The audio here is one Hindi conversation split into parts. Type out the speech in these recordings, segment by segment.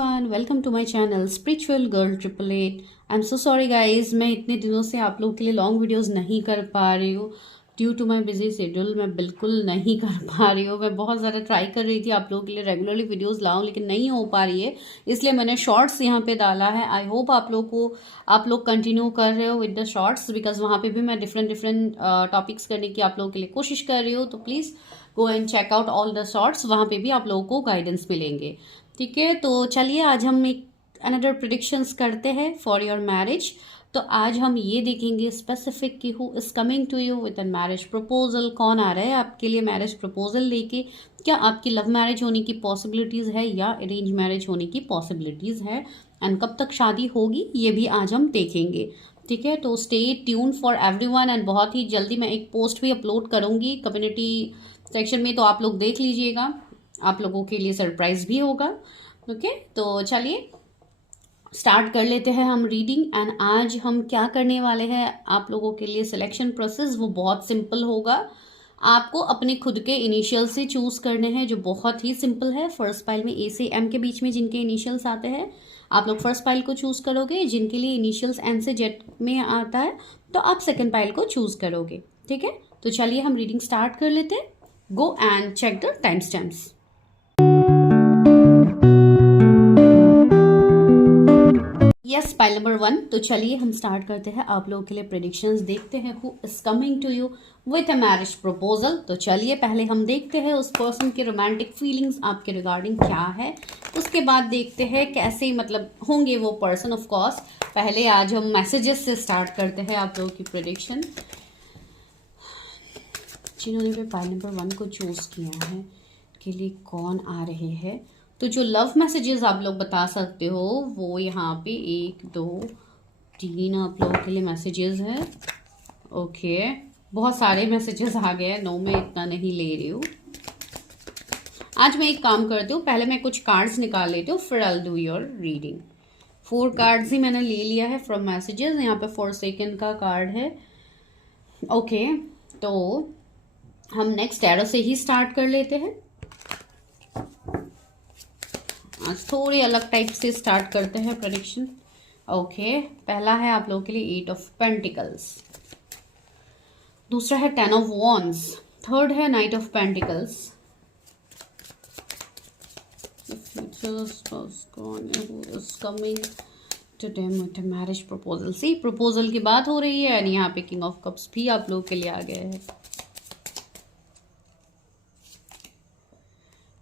Everyone, welcome to my channel spiritual girl 888। I am so sorry guys, मैं इतने दिनों से आप लोगों के लिए लॉन्ग वीडियोस नहीं कर पा रही हूँ due to my busy schedule. मैं बिल्कुल नहीं कर पा रही हूँ। मैं बहुत ज़्यादा ट्राई कर रही थी आप लोगों के लिए रेगुलरली वीडियोस लाऊं, लेकिन नहीं हो पा रही है, इसलिए मैंने शॉर्ट्स यहाँ पे डाला है। आई होप आप लोग कंटिन्यू कर रहे हो विद द शॉर्ट्स, बिकॉज वहाँ पे भी मैं डिफरेंट टॉपिक्स करने की आप लोगों के लिए कोशिश कर रही हूँ। तो please go and check out all the shorts, वहाँ पे भी आप लोगों को गाइडेंस मिलेंगे। ठीक है, तो चलिए आज हम एक अनदर प्रिडिक्शंस करते हैं फॉर योर मैरिज। तो आज हम ये देखेंगे स्पेसिफिक कि who is coming to you with an marriage proposal. कौन आ रहा है आपके लिए मैरिज प्रपोजल लेके? क्या आपकी लव मैरिज होने की पॉसिबिलिटीज़ है या अरेंज मैरिज होने की पॉसिबिलिटीज़ है, एंड कब तक शादी होगी ये भी आज हम देखेंगे। ठीक है, तो stay tune for everyone. And बहुत ही जल्दी मैं एक पोस्ट भी अपलोड करूँगी कम्युनिटी सेक्शन में, तो आप लोग देख लीजिएगा, आप लोगों के लिए सरप्राइज भी होगा। ओके, तो चलिए स्टार्ट कर लेते हैं हम रीडिंग। एंड आज हम क्या करने वाले हैं आप लोगों के लिए, सिलेक्शन प्रोसेस वो बहुत सिंपल होगा। आपको अपने खुद के इनिशियल से चूज करने हैं, जो बहुत ही सिंपल है। फर्स्ट पाइल में ए से एम के बीच में जिनके इनिशियल्स आते हैं, आप लोग फर्स्ट पाइल को चूज करोगे। जिनके लिए इनिशियल्स एन से जेड में आता है, तो आप सेकेंड पाइल को चूज करोगे। ठीक है, तो चलिए हम रीडिंग स्टार्ट कर लेते हैं। Go and check the time stamps. Yes, pile number 1। तो चलिए हम स्टार्ट करते हैं आप लोगों के लिए प्रेडिक्शंस, देखते हैं who is coming to you with a marriage proposal. तो चलिए पहले हम देखते हैं उस पर्सन के रोमांटिक फीलिंग्स आपके रिगार्डिंग क्या है, उसके बाद देखते हैं कैसे मतलब होंगे वो पर्सन। ऑफ कोर्स पहले आज हम मैसेजेस से स्टार्ट करते हैं आप लोगों की प्रेडिक्शन। जिन्होंने भी पाइल नंबर 1 को चूज किया है के लिए कौन आ रहे हैं, तो जो लव मैसेजेस आप लोग बता सकते हो वो यहाँ पे 1 2 3 आप लोगों के लिए मैसेजेस है। ओके, बहुत सारे मैसेजेस आ गए हैं। नो, मैं इतना नहीं ले रही हूँ। आज मैं एक काम करती हूँ, पहले मैं कुछ कार्ड्स निकाल लेती हूँ, फिर I do your reading. 4 cards ही मैंने ले लिया है फ्रॉम मैसेजेस। यहाँ पे फॉरसेकन का कार्ड है। ओके, तो हम नेक्स्ट एरो से ही स्टार्ट कर लेते हैं। आज थोड़ी अलग टाइप से स्टार्ट करते हैं प्रेडिक्शन। ओके, पहला है आप लोगों के लिए 8 ऑफ पेंटिकल्स, दूसरा है 10 ऑफ वॉन्ड्स, थर्ड है knight of pentacles. Marriage proposal, see proposal की बात हो रही है, एंड यहाँ पे किंग ऑफ कप्स भी आप लोगों के लिए आ गए हैं।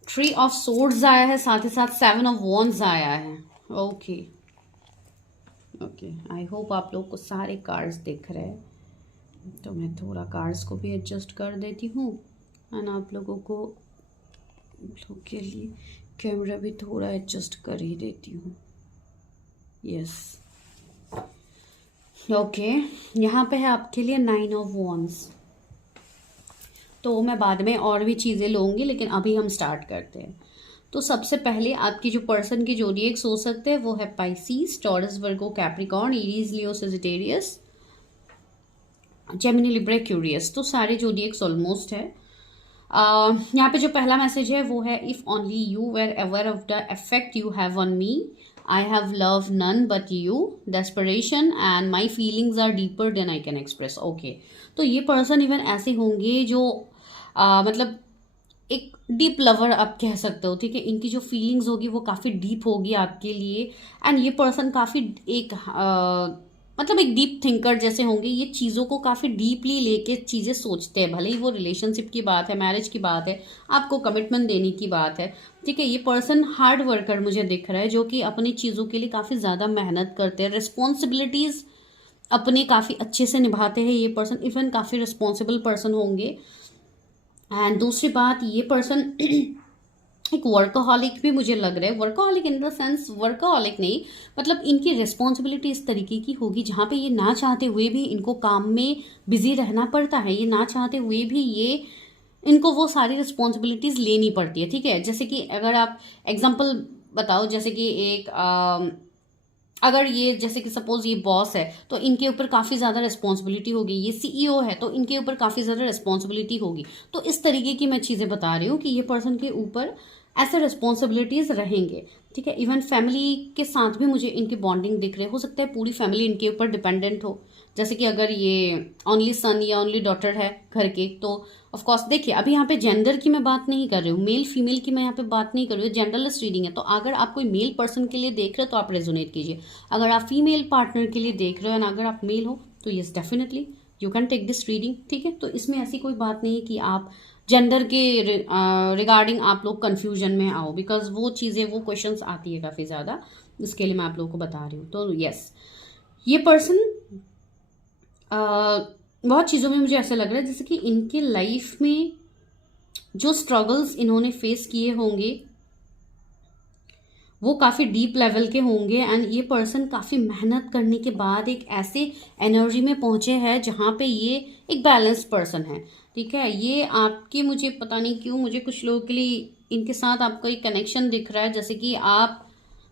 3 ऑफ सोर्ड्स आया है, साथ ही साथ 7 ऑफ वॉन्ड्स आया है। ओके ओके, आई होप आप लोग को सारे कार्ड्स दिख रहे हैं। तो मैं थोड़ा कार्ड्स को भी एडजस्ट कर देती हूँ, एंड आप लोगों के लिए कैमरा भी थोड़ा एडजस्ट कर ही देती हूँ। यस, ओके, यहाँ पे है आपके लिए 9 ऑफ वॉन्ड्स। तो मैं बाद में और भी चीज़ें लूँगी, लेकिन अभी हम स्टार्ट करते हैं। तो सबसे पहले आपकी जो पर्सन की जोडिएक्स हो सकते हैं वो है पाइसीज, टॉरस, वर्गो, कैप्रिकॉर्न, एरीज, लियो, सेजिटेरियस, जेमिनी, लिब्रा, एक्वेरियस। तो सारे जोडिएक्स ऑलमोस्ट है। यहाँ पे जो पहला मैसेज है वो है, if only you were aware of the effect you have on me, I have love none but you, desperation and my feelings are deeper than I can express. Okay, तो ये पर्सन इवन ऐसे होंगे जो मतलब एक डीप लवर आप कह सकते हो। ठीक है, इनकी जो फीलिंग्स होगी वो काफ़ी डीप होगी आपके लिए, एंड ये पर्सन काफ़ी एक मतलब एक डीप थिंकर जैसे होंगे। ये चीज़ों को काफ़ी डीपली लेके चीज़ें सोचते हैं, भले ही वो रिलेशनशिप की बात है, मैरिज की बात है, आपको कमिटमेंट देने की बात है। ठीक है, ये पर्सन हार्ड वर्कर मुझे दिख रहा है, जो कि अपनी चीज़ों के लिए काफ़ी ज़्यादा मेहनत करते हैं, रिस्पॉन्सिबिलिटीज़ अपने काफ़ी अच्छे से निभाते हैं। ये पर्सन इवन काफ़ी रिस्पॉन्सिबल पर्सन होंगे। एंड दूसरी बात, ये पर्सन एक वर्कोहॉलिक भी मुझे लग रहा है। Workaholic in the sense, workaholic नहीं, मतलब इनकी रिस्पॉन्सिबिलिटी इस तरीके की होगी जहाँ पे ये ना चाहते हुए भी इनको काम में बिजी रहना पड़ता है। ये ना चाहते हुए भी इनको वो सारी रिस्पॉन्सिबिलिटीज़ लेनी पड़ती है। ठीक है, जैसे कि अगर आप एग्जांपल बताओ, जैसे कि अगर ये जैसे कि सपोज ये बॉस है, तो इनके ऊपर काफ़ी ज़्यादा रिस्पॉन्सिबिलिटी होगी। ये सीईओ है, तो इनके ऊपर काफ़ी ज़्यादा रिस्पॉन्सिबिलिटी होगी। तो इस तरीके की मैं चीज़ें बता रही हूँ कि ये पर्सन के ऊपर ऐसे रिस्पॉन्सिबिलिटीज़ रहेंगे, ठीक है। इवन फैमिली के साथ भी मुझे इनकी बॉन्डिंग दिख रही है, हो सकता है पूरी फैमिली इनके ऊपर डिपेंडेंट हो। जैसे कि अगर ये ओनली सन या ओनली डॉटर है घर के, तो ऑफ कोर्स देखिए अभी यहाँ पे जेंडर की मैं बात नहीं कर रही हूँ, मेल फीमेल की मैं यहाँ पे बात नहीं कर रही हूँ, जेंडरलेस रीडिंग है। तो अगर आप कोई मेल पर्सन के लिए देख रहे हो तो आप रेजोनेट कीजिए, अगर आप फीमेल पार्टनर के लिए देख रहे हो और अगर आप मेल हो तो yes definitely you can take this reading, ठीक है। तो इसमें ऐसी कोई बात नहीं है कि आप जेंडर के रिगार्डिंग आप लोग कंफ्यूजन में आओ, बिकॉज वो चीज़ें वो क्वेश्चंस आती है काफ़ी ज़्यादा, इसके लिए मैं आप लोगों को बता रही हूँ। तो यस, ये पर्सन बहुत चीज़ों में मुझे ऐसा लग रहा है जैसे कि इनके लाइफ में जो स्ट्रगल्स इन्होंने फेस किए होंगे वो काफ़ी डीप लेवल के होंगे, एंड ये पर्सन काफ़ी मेहनत करने के बाद एक ऐसे एनर्जी में पहुंचे हैं जहाँ पे ये एक बैलेंस पर्सन है, ठीक है। ये आपके, मुझे पता नहीं क्यों मुझे कुछ लोगों के लिए इनके साथ आपका एक कनेक्शन दिख रहा है, जैसे कि आप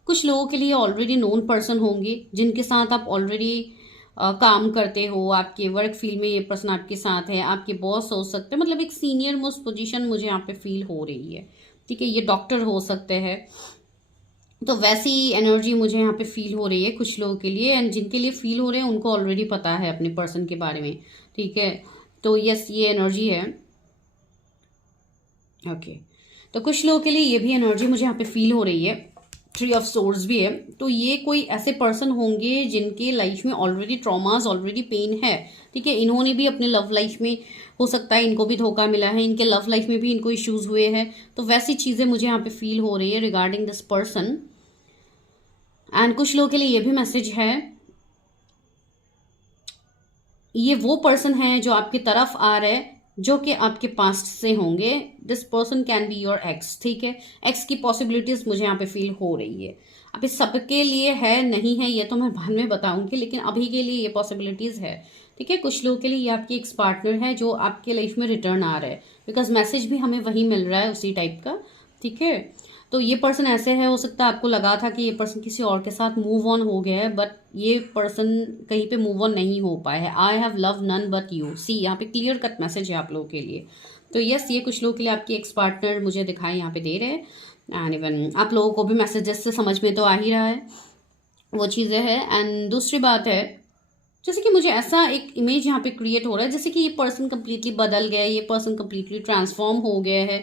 कुछ लोगों के लिए ऑलरेडी नोन पर्सन होंगे जिनके साथ आप ऑलरेडी काम करते हो, आपके वर्क फील्ड में ये पर्सन आपके साथ है, आपके बॉस हो सकते हैं, मतलब एक सीनियर मोस्ट पोजीशन मुझे यहाँ पे फील हो रही है, ठीक है। ये डॉक्टर हो सकते हैं, तो वैसी एनर्जी मुझे यहाँ पे फील हो रही है कुछ लोगों के लिए, एंड जिनके लिए फील हो रहे हैं उनको ऑलरेडी पता है अपने पर्सन के बारे में, ठीक है। तो यस, ये एनर्जी है, ओके। तो कुछ लोगों के लिए ये भी एनर्जी मुझे यहाँ पे फील हो रही है, 3 ऑफ सोर्ड्स भी है। तो ये कोई ऐसे पर्सन होंगे जिनके लाइफ में ऑलरेडी ट्रॉमास, ऑलरेडी पेन है, ठीक है। इन्होंने भी अपने लव लाइफ में, हो सकता है इनको भी धोखा मिला है, इनके लव लाइफ में भी इनको इश्यूज हुए हैं, तो वैसी चीज़ें मुझे यहाँ पे फील हो रही है रिगार्डिंग दिस पर्सन। एंड कुछ लोगों के लिए ये भी मैसेज है, ये वो पर्सन है जो आपकी तरफ आ रहे हैं, जो कि आपके पास्ट से होंगे। This person can be your x, ठीक है। एक्स की पॉसिबिलिटीज मुझे यहाँ पे फील हो रही है। अभी सबके लिए है नहीं है ये तो मैं बाद में बताऊंगी, लेकिन अभी के लिए ये पॉसिबिलिटीज है, ठीक है। कुछ लोगों के लिए ये आपकी एक्स पार्टनर है जो आपके लाइफ में रिटर्न आ रहा है, बिकॉज मैसेज भी हमें वही मिल रहा है उसी टाइप का, ठीक है। तो ये पर्सन ऐसे है, हो सकता है आपको लगा था कि ये पर्सन किसी और के साथ मूव ऑन हो गया है, बट ये पर्सन कहीं पे मूव ऑन नहीं हो पाया है। I have love none but you, see यहाँ पे क्लियर कट मैसेज है आप लोगों के लिए। तो यस, ये कुछ लोगों के लिए आपकी एक्स पार्टनर मुझे दिखाई यहाँ पे दे रहे हैं, एंड इवन आप लोगों को भी मैसेजेस से समझ में तो आ ही रहा है, वो चीज़ें हैं। एंड दूसरी बात है, जैसे कि मुझे ऐसा एक इमेज यहाँ पे क्रिएट हो रहा है जैसे कि ये पर्सन कम्प्लीटली बदल गया है, ये पर्सन कम्प्लीटली ट्रांसफॉर्म हो गया है,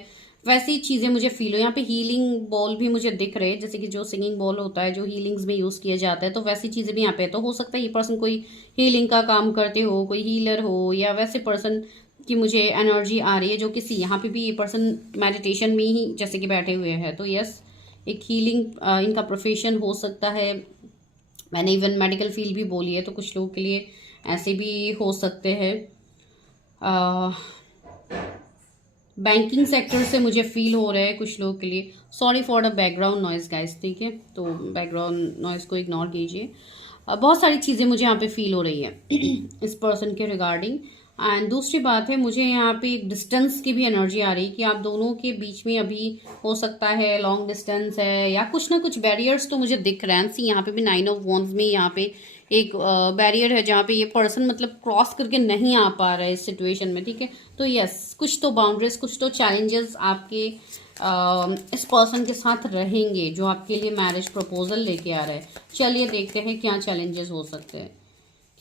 वैसी चीज़ें मुझे फील हो। यहाँ पे हीलिंग बॉल भी मुझे दिख रहे हैं, जैसे कि जो सिंगिंग बॉल होता है जो हीलिंग्स में यूज़ किया जाता है, तो वैसी चीज़ें भी यहाँ पे है। तो हो सकता है ये पर्सन कोई हीलिंग का काम करते हो, कोई हीलर हो, या वैसे पर्सन की मुझे एनर्जी आ रही है जो किसी, यहाँ पे भी ये पर्सन मेडिटेशन में ही जैसे कि बैठे हुए हैं। तो यस, एक हीलिंग इनका प्रोफेशन हो सकता है, मैंने इवन मेडिकल फील्ड भी बोली है, तो कुछ लोगों के लिए ऐसे भी हो सकते हैं। बैंकिंग सेक्टर से मुझे फील हो रहा है कुछ लोगों के लिए। Sorry for the background noise guys, ठीक है, तो बैकग्राउंड नॉइज को इग्नोर कीजिए। बहुत सारी चीज़ें मुझे यहाँ पे फील हो रही है इस पर्सन के रिगार्डिंग। एंड दूसरी बात है, मुझे यहाँ पे एक डिस्टेंस की भी एनर्जी आ रही है कि आप दोनों के बीच में अभी हो सकता है लॉन्ग डिस्टेंस है, या कुछ ना कुछ बैरियर्स तो मुझे दिख रहे हैं। सी यहाँ पे भी 9 ऑफ वॉन्ड्स में यहाँ पे एक बैरियर है जहाँ पे ये पर्सन मतलब क्रॉस करके नहीं आ पा रहा है इस सिचुएशन में, ठीक है। तो यस, कुछ तो बाउंड्रीज, कुछ तो चैलेंजेस आपके इस पर्सन के साथ रहेंगे जो आपके लिए मैरिज प्रपोजल लेके आ रहा है। चलिए देखते हैं क्या चैलेंजेस हो सकते हैं,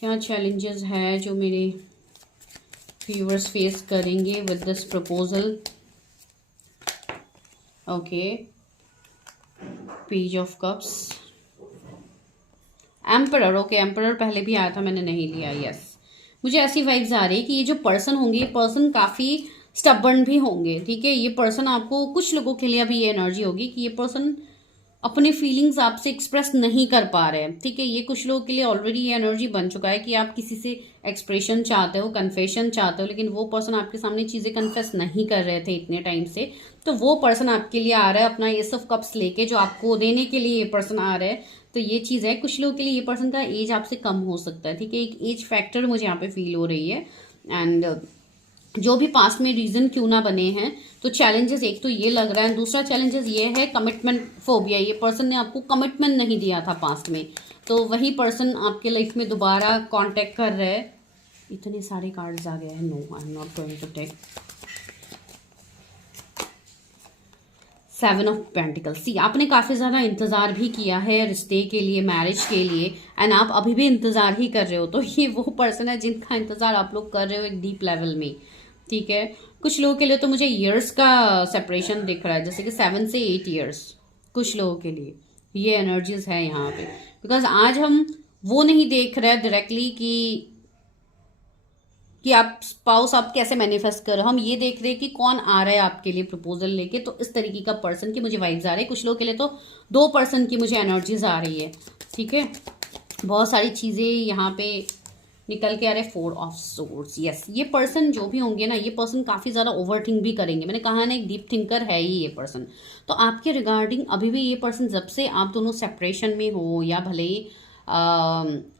क्या चैलेंजेस है जो मेरे व्यूअर्स फेस करेंगे with this proposal. Okay, page of cups, emperor, okay emperor पहले भी आया था, मैंने नहीं लिया। यस, मुझे ऐसी वाइब्स आ रही है कि ये जो पर्सन होंगे, ये पर्सन काफ़ी स्टबर्न भी होंगे, ठीक है। ये पर्सन, आपको कुछ लोगों के लिए अभी ये एनर्जी होगी कि ये पर्सन अपने फीलिंग्स आपसे एक्सप्रेस नहीं कर पा रहे हैं, ठीक है। ये कुछ लोगों के लिए ऑलरेडी ये एनर्जी बन चुका है कि आप किसी से एक्सप्रेशन चाहते हो, कन्फेशन चाहते हो, लेकिन वो पर्सन आपके सामने चीज़ें कन्फेस नहीं कर रहे थे इतने टाइम से। तो वो पर्सन आपके लिए आ रहा है अपना एस ऑफ कप्स लेके, जो आपको देने के लिए ये पर्सन आ रहा है। तो ये चीज़ है, कुछ लोगों के लिए ये पर्सन का एज आपसे कम हो सकता है, ठीक है। एक एज फैक्टर मुझे यहाँ पे फील हो रही है। एंड जो भी पास्ट में रीजन क्यों ना बने हैं, तो चैलेंजेस एक तो ये लग रहा है, दूसरा चैलेंजेस ये है कमिटमेंट फोबिया। ये पर्सन ने आपको कमिटमेंट नहीं दिया था पास्ट में, तो वही पर्सन आपके लाइफ में दोबारा कांटेक्ट कर रहा है। इतने सारे कार्ड्स आ गए हैं, no I am not going to take. Seven of pentacles. See आपने काफ़ी ज़्यादा इंतज़ार भी किया है रिश्ते के लिए, मैरिज के लिए, एंड आप अभी भी इंतज़ार ही कर रहे हो। तो ये वो पर्सन है जिनका इंतज़ार आप लोग कर रहे हो एक डीप लेवल में, ठीक है। कुछ लोगों के लिए तो मुझे ईयर्स का सेपरेशन दिख रहा है, जैसे कि 7 से 8 ईयर्स कुछ लोगों के लिए ये एनर्जीज है यहाँ पे। बिकॉज आज हम वो नहीं देख रहे हैं डायरेक्टली कि आप स्पाउस आप कैसे मैनिफेस्ट कर रहे हो, हम ये देख रहे हैं कि कौन आ रहा है आपके लिए प्रपोजल लेके। तो इस तरीके का पर्सन की मुझे वाइब्स आ रही है। कुछ लोगों के लिए तो 2 पर्सन की मुझे एनर्जीज आ रही है, ठीक है। बहुत सारी चीज़ें यहाँ पे निकल के आ रहे। 4 ऑफ सोर्ड्स, यस। ये पर्सन जो भी होंगे ना, ये पर्सन काफ़ी ज़्यादा ओवर थिंक भी करेंगे। मैंने कहा ना एक डीप थिंकर है ही ये पर्सन। तो आपके रिगार्डिंग अभी भी ये पर्सन, जब से आप दोनों सेपरेशन में हो या भले ही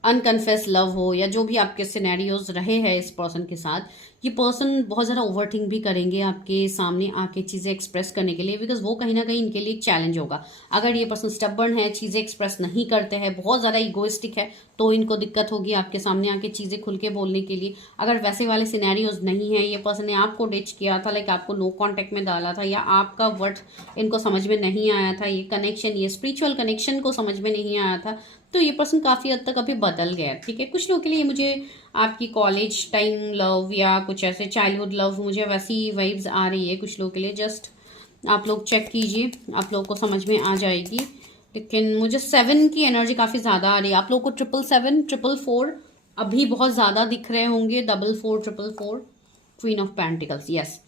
अनकन्फेस लव हो या जो भी आपके सिनेरियोज रहे हैं इस पर्सन के साथ, ये पर्सन बहुत ज़्यादा ओवरथिंक भी करेंगे आपके सामने आके चीज़ें एक्सप्रेस करने के लिए। बिकॉज वो कहीं ना कहीं इनके लिए एक चैलेंज होगा। अगर ये पर्सन स्टबर्न है, चीज़ें एक्सप्रेस नहीं करते हैं, बहुत ज़्यादा इगोइस्टिक है, तो इनको दिक्कत होगी आपके सामने आके चीज़ें खुल के बोलने के लिए। अगर वैसे वाले सिनेरियोज नहीं है, ये पर्सन ने आपको डिच किया था, लाइक आपको नो कॉन्टेक्ट में डाला था, या आपका वर्ड इनको समझ में नहीं आया था, ये कनेक्शन, ये स्पिरिचुअल कनेक्शन को समझ में नहीं आया था, तो ये पर्सन काफ़ी हद तक अभी बदल गया, ठीक है। कुछ लोगों के लिए मुझे आपकी कॉलेज टाइम लव या कुछ ऐसे चाइल्डहुड लव, मुझे वैसी वाइब्स आ रही है कुछ लोगों के लिए। जस्ट आप लोग चेक कीजिए, आप लोगों को समझ में आ जाएगी। लेकिन मुझे 7 की एनर्जी काफ़ी ज़्यादा आ रही है। आप लोगों को 777, 444 अभी बहुत ज़्यादा दिख रहे होंगे। 44, 444, क्वीन ऑफ पेंटिकल्स, यस।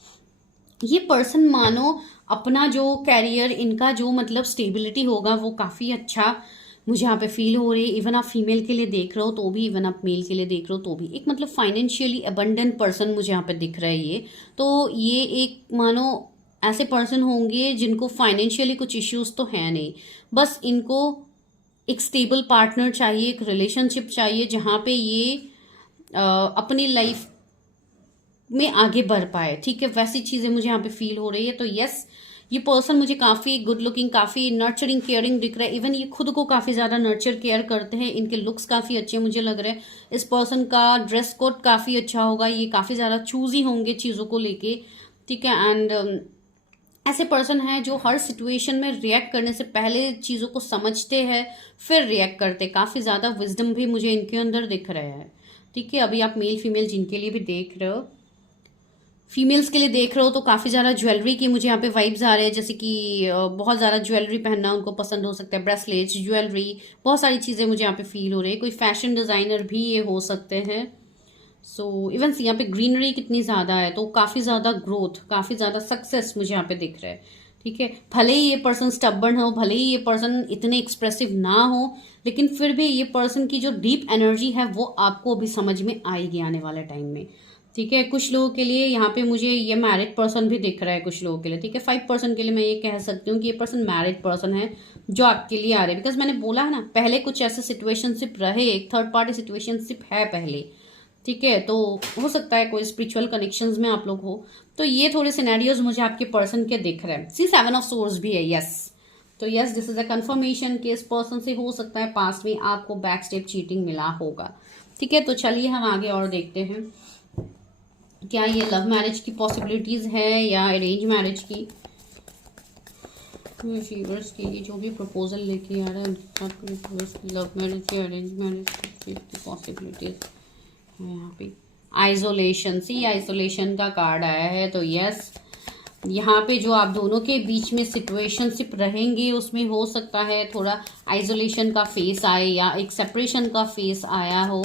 ये पर्सन मानो अपना जो कैरियर, इनका जो मतलब स्टेबिलिटी होगा वो काफ़ी अच्छा मुझे यहाँ पे फील हो रही है। इवन आप फीमेल के लिए देख रहे हो तो भी, इवन आप मेल के लिए देख रहे हो तो भी, एक मतलब फाइनेंशियली अबंडेंट पर्सन मुझे यहाँ पे दिख रहा है ये। तो ये एक मानो ऐसे पर्सन होंगे जिनको फाइनेंशियली कुछ इश्यूज तो है नहीं, बस इनको एक स्टेबल पार्टनर चाहिए, एक रिलेशनशिप चाहिए जहाँ पे ये अपनी लाइफ में आगे बढ़ पाए, ठीक है। वैसी चीज़ें मुझे यहाँ पे फील हो रही है। तो यस, ये पर्सन मुझे काफ़ी गुड लुकिंग, काफ़ी नर्चरिंग, केयरिंग दिख रहा है। इवन ये खुद को काफ़ी ज़्यादा नर्चर केयर करते हैं। इनके लुक्स काफ़ी अच्छे मुझे लग रहे हैं। इस पर्सन का ड्रेस कोड काफ़ी अच्छा होगा। ये काफ़ी ज़्यादा चूजी होंगे चीज़ों को लेके, ठीक है। एंड ऐसे पर्सन हैं जो हर सिचुएशन में रिएक्ट करने से पहले चीज़ों को समझते हैं फिर रिएक्ट करते। काफ़ी ज़्यादा विजडम भी मुझे इनके अंदर दिख रहा है, ठीक है। अभी आप मेल फीमेल जिनके लिए भी देख रहे हो, फीमेल्स के लिए देख रहे हो तो काफ़ी ज़्यादा ज्वेलरी की मुझे यहाँ पे वाइब्स आ रहे हैं। जैसे कि बहुत ज़्यादा ज्वेलरी पहनना उनको पसंद हो सकता है, ब्रेसलेट्स, ज्वेलरी, बहुत सारी चीज़ें मुझे यहाँ पे फील हो रही है। कोई फैशन डिज़ाइनर भी ये हो सकते हैं। सो इवन यहाँ पे ग्रीनरी कितनी ज़्यादा है, तो काफ़ी ज़्यादा ग्रोथ, काफ़ी ज़्यादा सक्सेस मुझे यहाँ पे दिख रहा है, ठीक है। भले ही ये पर्सन स्टबर्न हो, भले ही ये पर्सन इतने एक्सप्रेसिव ना हो, लेकिन फिर भी ये पर्सन की जो डीप एनर्जी है वो आपको अभी समझ में आएगी आने वाले टाइम में, ठीक है। कुछ लोगों के लिए यहाँ पे मुझे ये मैरिड पर्सन भी दिख रहा है कुछ लोगों के लिए, ठीक है। 5% के लिए मैं ये कह सकती हूँ कि ये पर्सन मैरिड पर्सन है जो आपके लिए आ रहे हैं। बिकॉज मैंने बोला है ना, पहले कुछ ऐसे सिचुएशनशिप रहे, एक थर्ड पार्टी सिचुएशनशिप है पहले, ठीक है। तो हो सकता है कोई स्पिरिचुअल कनेक्शंस में आप लोग हो। तो ये थोड़े सिनेरियोज मुझे आपके पर्सन के दिख रहे हैं। सी 7 ऑफ सोर्स भी है, यस। तो yes, this is a confirmation कि इस पर्सन से हो सकता है पास्ट में आपको बैक स्टेप चीटिंग मिला होगा, ठीक है। तो चलिए हम आगे और देखते हैं क्या ये लव मैरिज की पॉसिबिलिटीज है या अरेंज मैरिज की। रिसीवर्स के लिए जो भी प्रपोजल लेके आ रहा है उनके साथ लव मैरिज या अरेंज मैरिज की पॉसिबिलिटीज है यहाँ पे। आइसोलेशन, सी आइसोलेशन का कार्ड आया है। तो यस, यहाँ पे जो आप दोनों के बीच में सिचुएशनशिप रहेंगे उसमें हो सकता है थोड़ा आइसोलेशन का फेस आए या एक सेपरेशन का फेस आया हो।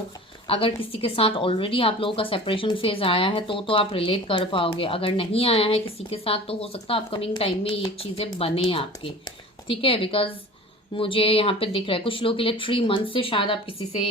अगर किसी के साथ ऑलरेडी आप लोगों का सेपरेशन फेज आया है तो आप रिलेट कर पाओगे। अगर नहीं आया है किसी के साथ तो हो सकता है अपकमिंग टाइम में ये चीज़ें बने आपके, ठीक है। बिकॉज मुझे यहाँ पे दिख रहा है कुछ लोगों के लिए 3 मंथ से शायद आप किसी से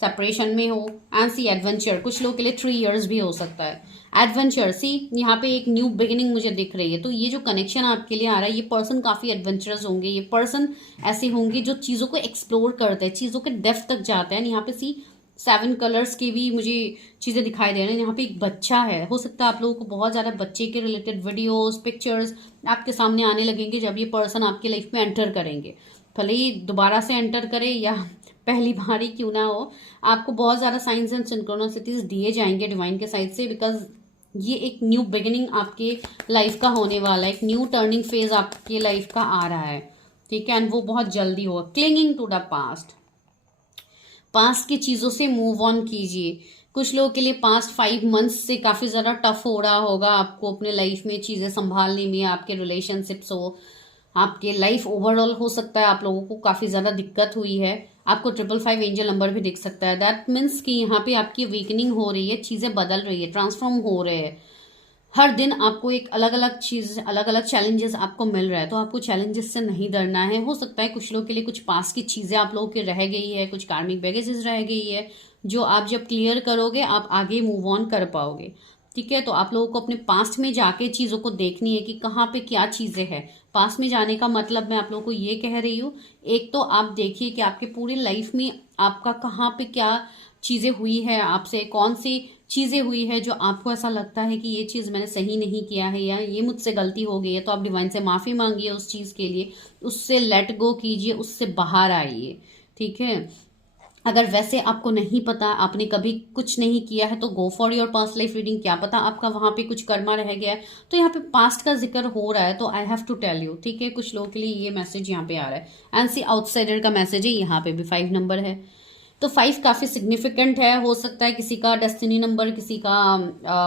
सेपरेशन में हो। एंड सी एडवेंचर, कुछ लोगों के लिए 3 इयर्स भी हो सकता है। एडवेंचर, सी यहाँ पे एक न्यू बिगिनिंग मुझे दिख रही है। तो ये जो कनेक्शन आपके लिए आ रहा है, ये पर्सन काफ़ी एडवेंचरस होंगे। ये पर्सन ऐसे होंगे जो चीज़ों को एक्सप्लोर करते हैं, चीज़ों के डेप्थ तक जाते हैं। यहाँ पे सी 7 कलर्स की भी मुझे चीज़ें दिखाई दे रही हैं। यहाँ पे एक बच्चा है, हो सकता है आप लोगों को बहुत ज़्यादा बच्चे के रिलेटेड वीडियोस, पिक्चर्स आपके सामने आने लगेंगे जब ये पर्सन आपके लाइफ में एंटर करेंगे। भले ही दोबारा से एंटर करे या पहली बार ही क्यों ना हो, आपको बहुत ज़्यादा साइंस एंड सिंक्रोनिसिटीज दिए जाएंगे डिवाइन के साइड से। बिकॉज ये एक न्यू बिगिनिंग आपके लाइफ का होने वाला है, एक न्यू टर्निंग फेज आपके लाइफ का आ रहा है, ठीक है, एंड वो बहुत जल्दी होगा। Clinging to the past, past की चीज़ों से मूव ऑन कीजिए। कुछ लोगों के लिए पास्ट 5 मंथ्स से काफ़ी ज़्यादा टफ हो रहा होगा आपको अपने लाइफ में चीज़ें संभालने में, आपके रिलेशनशिप्स हो, आपके लाइफ ओवरऑल हो सकता है आप लोगों को काफ़ी ज़्यादा दिक्कत हुई है। आपको 555 एंजल नंबर भी दिख सकता है। दैट मीन्स कि यहाँ पे आपकी वीकनिंग हो रही है, चीज़ें बदल रही है, ट्रांसफॉर्म हो रहे हैं। हर दिन आपको एक अलग अलग चीज़, अलग अलग चैलेंजेस आपको मिल रहा है, तो आपको चैलेंजेस से नहीं डरना है। हो सकता है कुछ लोगों के लिए कुछ पास की चीज़ें आप लोगों की रह गई है, कुछ कार्मिक बैगेजेस रह गई है, जो आप जब क्लियर करोगे आप आगे मूव ऑन कर पाओगे, ठीक है। तो आप लोगों को अपने पास्ट में जाके चीज़ों को देखनी है कि कहाँ पे क्या चीज़ें हैं। पास्ट में जाने का मतलब मैं आप लोगों को ये कह रही हूँ, एक तो आप देखिए कि आपके पूरी लाइफ में आपका कहाँ पे क्या चीज़ें हुई है, आपसे कौन सी चीज़ें हुई है जो आपको ऐसा लगता है कि ये चीज़ मैंने सही नहीं किया है या ये मुझसे गलती हो गई है, तो आप डिवाइन से माफ़ी मांगिए उस चीज़ के लिए, उससे लेट गो कीजिए, उससे बाहर आइए, ठीक है। अगर वैसे आपको नहीं पता, आपने कभी कुछ नहीं किया है, तो go for your past life reading. क्या पता आपका वहाँ पे कुछ कर्मा रह गया है, तो यहाँ पे पास्ट का जिक्र हो रहा है, तो I have to tell you, ठीक है। कुछ लोगों के लिए ये मैसेज यहाँ पे आ रहा है। एंड सी आउटसाइडर का मैसेज है, यहाँ पे भी 5 नंबर है, तो 5 काफ़ी सिग्निफिकेंट है। हो सकता है किसी का डेस्टिनी नंबर, किसी का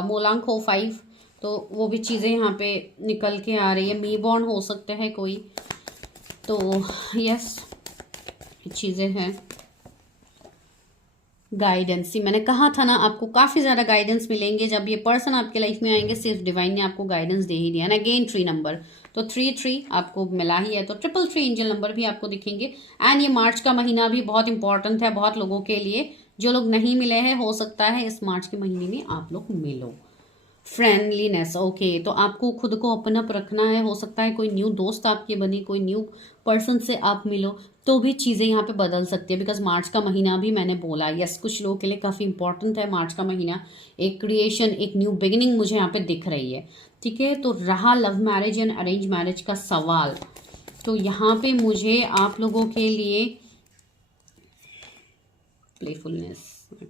मूलांक हो 5, तो वो भी चीज़ें यहाँ पे निकल के आ रही है। मी बॉर्न हो सकते हैं कोई, तो यस चीज़ें हैं। गाइडेंस, मैंने कहा था ना आपको काफ़ी ज़्यादा गाइडेंस मिलेंगे जब ये पर्सन आपके लाइफ में आएंगे, सिर्फ डिवाइन ने आपको गाइडेंस दे ही दिया। एंड अगेन 3 नंबर, तो 3 आपको मिला ही है, तो 333 एंजल नंबर भी आपको दिखेंगे। एंड ये मार्च का महीना भी बहुत इंपॉर्टेंट है बहुत लोगों के लिए। जो लोग नहीं मिले हैं, हो सकता है इस मार्च के महीने में आप लोग मिलो। फ्रेंडलीनेस, ओके, तो आपको खुद को ओपन अप रखना है। हो सकता है कोई न्यू दोस्त आपके बने, कोई न्यू पर्सन से आप मिलो, तो भी चीज़ें यहाँ पे बदल सकती है। बिकॉज मार्च का महीना भी मैंने बोला, यस, कुछ लोगों के लिए काफ़ी इंपॉर्टेंट है मार्च का महीना। एक क्रिएशन, एक न्यू बिगिनिंग मुझे यहाँ पे दिख रही है, ठीक है। तो रहा love marriage and arrange marriage का सवाल, तो यहाँ पे मुझे आप लोगों के लिए प्लेफुलनेस,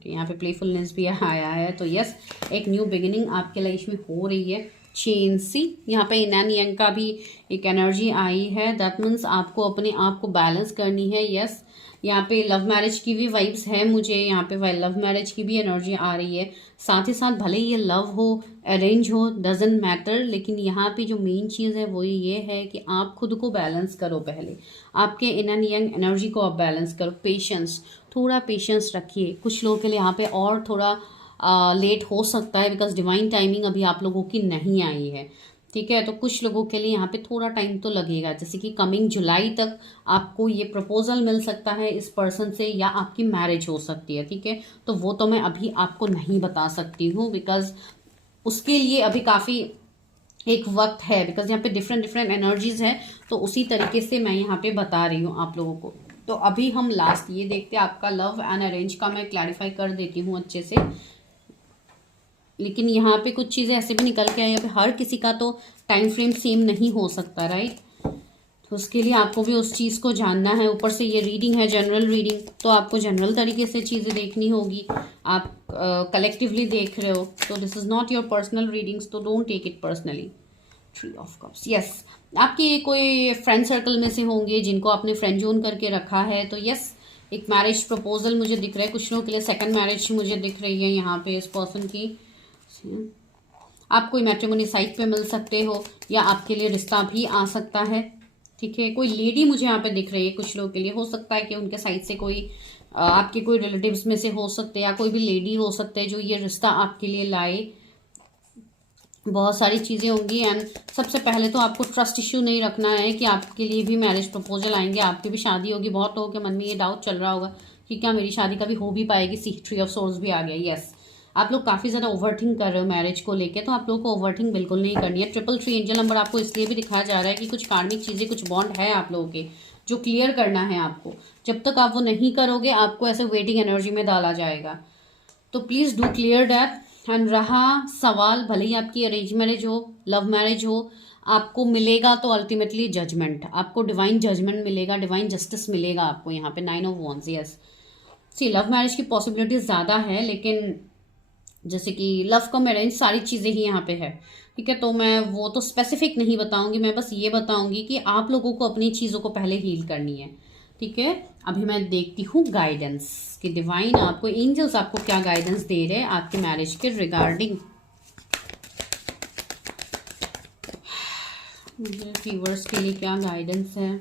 यहाँ पे प्लेफुलनेस भी आया है, तो यस, एक न्यू बिगिनिंग आपके लाइफ में हो रही है। चेन सी, यहाँ पे इन एंड यंग का भी एक एनर्जी आई है। दैट मीन्स आपको अपने आप को बैलेंस करनी है। यस, यहाँ पे लव मैरिज की भी वाइब्स है मुझे, यहाँ पे लव मैरिज की भी एनर्जी आ रही है। साथ ही साथ भले ये लव हो, अरेंज हो, डजेंट मैटर, लेकिन यहाँ पे जो मेन चीज़ है वो ये है कि आप खुद को बैलेंस करो। पहले आपके इन एंड यंग एनर्जी को आप बैलेंस करो। पेशेंस, थोड़ा पेशेंस रखिए। कुछ लोगों के लिए यहाँ पे और थोड़ा लेट हो सकता है, बिकॉज डिवाइन टाइमिंग अभी आप लोगों की नहीं आई है, ठीक है। तो कुछ लोगों के लिए यहाँ पे थोड़ा टाइम तो लगेगा, जैसे कि कमिंग जुलाई तक आपको ये प्रपोजल मिल सकता है इस पर्सन से, या आपकी मैरिज हो सकती है, ठीक है। तो वो तो मैं अभी आपको नहीं बता सकती हूँ, बिकॉज उसके लिए अभी काफ़ी एक वक्त है, बिकॉज यहाँ पे डिफरेंट डिफरेंट एनर्जीज है, तो उसी तरीके से मैं यहाँ पे बता रही हूँ आप लोगों को। तो अभी हम लास्ट ये देखते हैं, आपका लव एंड अरेंज का मैं क्लैरिफाई कर देती हूँ अच्छे से। लेकिन यहाँ पे कुछ चीज़ें ऐसे भी निकल के आए, यहाँ पे हर किसी का तो टाइम फ्रेम सेम नहीं हो सकता, राइट। तो उसके लिए आपको भी उस चीज़ को जानना है। ऊपर से ये रीडिंग है जनरल रीडिंग, तो आपको जनरल तरीके से चीज़ें देखनी होगी। आप कलेक्टिवली देख रहे हो, तो this is not your personal readings, तो don't take it personally. 3 of cups, yes, आपके कोई फ्रेंड सर्कल में से होंगे जिनको आपने फ्रेंड जोन करके रखा है, तो यस, एक मैरिज प्रपोजल मुझे दिख रहा है। कुछ लोगों के लिए सेकंड मैरिज मुझे दिख रही है यहाँ पे इस पर्सन की। आप कोई मैट्रिमोनी साइट पे मिल सकते हो, या आपके लिए रिश्ता भी आ सकता है, ठीक है। कोई लेडी मुझे यहाँ पे दिख रही है कुछ लोगों के लिए। हो सकता है कि उनके साइड से कोई आपके कोई रिलेटिव्स में से हो सकते हैं, या कोई भी लेडी हो सकते हैं जो ये रिश्ता आपके लिए लाए। बहुत सारी चीज़ें होंगी। एंड सबसे पहले तो आपको ट्रस्ट इश्यू नहीं रखना है कि आपके लिए भी मैरिज प्रपोजल आएंगे, आपकी भी शादी होगी। बहुत लोगों के मन में ये डाउट चल रहा होगा कि क्या मेरी शादी कभी हो भी पाएगी। 3 ऑफ सोर्स भी आ गया, यस, आप लोग काफ़ी ज़्यादा ओवरथिंक कर रहे हो मैरिज को लेके, तो आप लोगों को ओवरथिंक बिल्कुल नहीं करनी है। 333 एंजल नंबर आपको इसलिए भी दिखाया जा रहा है कि कुछ कार्मिक चीज़ें, कुछ बॉन्ड है आप लोगों के जो क्लियर करना है आपको। जब तक आप वो नहीं करोगे, आपको ऐसे वेटिंग एनर्जी में डाला जाएगा, तो please do clear that. And रहा सवाल, भले ही आपकी अरेंज मैरिज हो, लव मैरिज हो, आपको मिलेगा तो अल्टीमेटली जजमेंट, आपको डिवाइन जजमेंट मिलेगा, डिवाइन जस्टिस मिलेगा आपको यहाँ पे। 9 of wands, yes, see love marriage की पॉसिबिलिटी ज़्यादा है, लेकिन जैसे कि लव कम अरेंज सारी चीज़ें ही यहाँ पे है, ठीक है। तो मैं वो तो स्पेसिफिक नहीं बताऊंगी, मैं बस ये बताऊंगी कि आप लोगों को अपनी चीज़ों को पहले हील करनी है, ठीक है। अभी मैं देखती हूँ गाइडेंस कि डिवाइन आपको, एंजल्स आपको क्या गाइडेंस दे रहे हैं आपके मैरिज के रिगार्डिंग। मुझे व्यूअर्स के लिए क्या गाइडेंस है।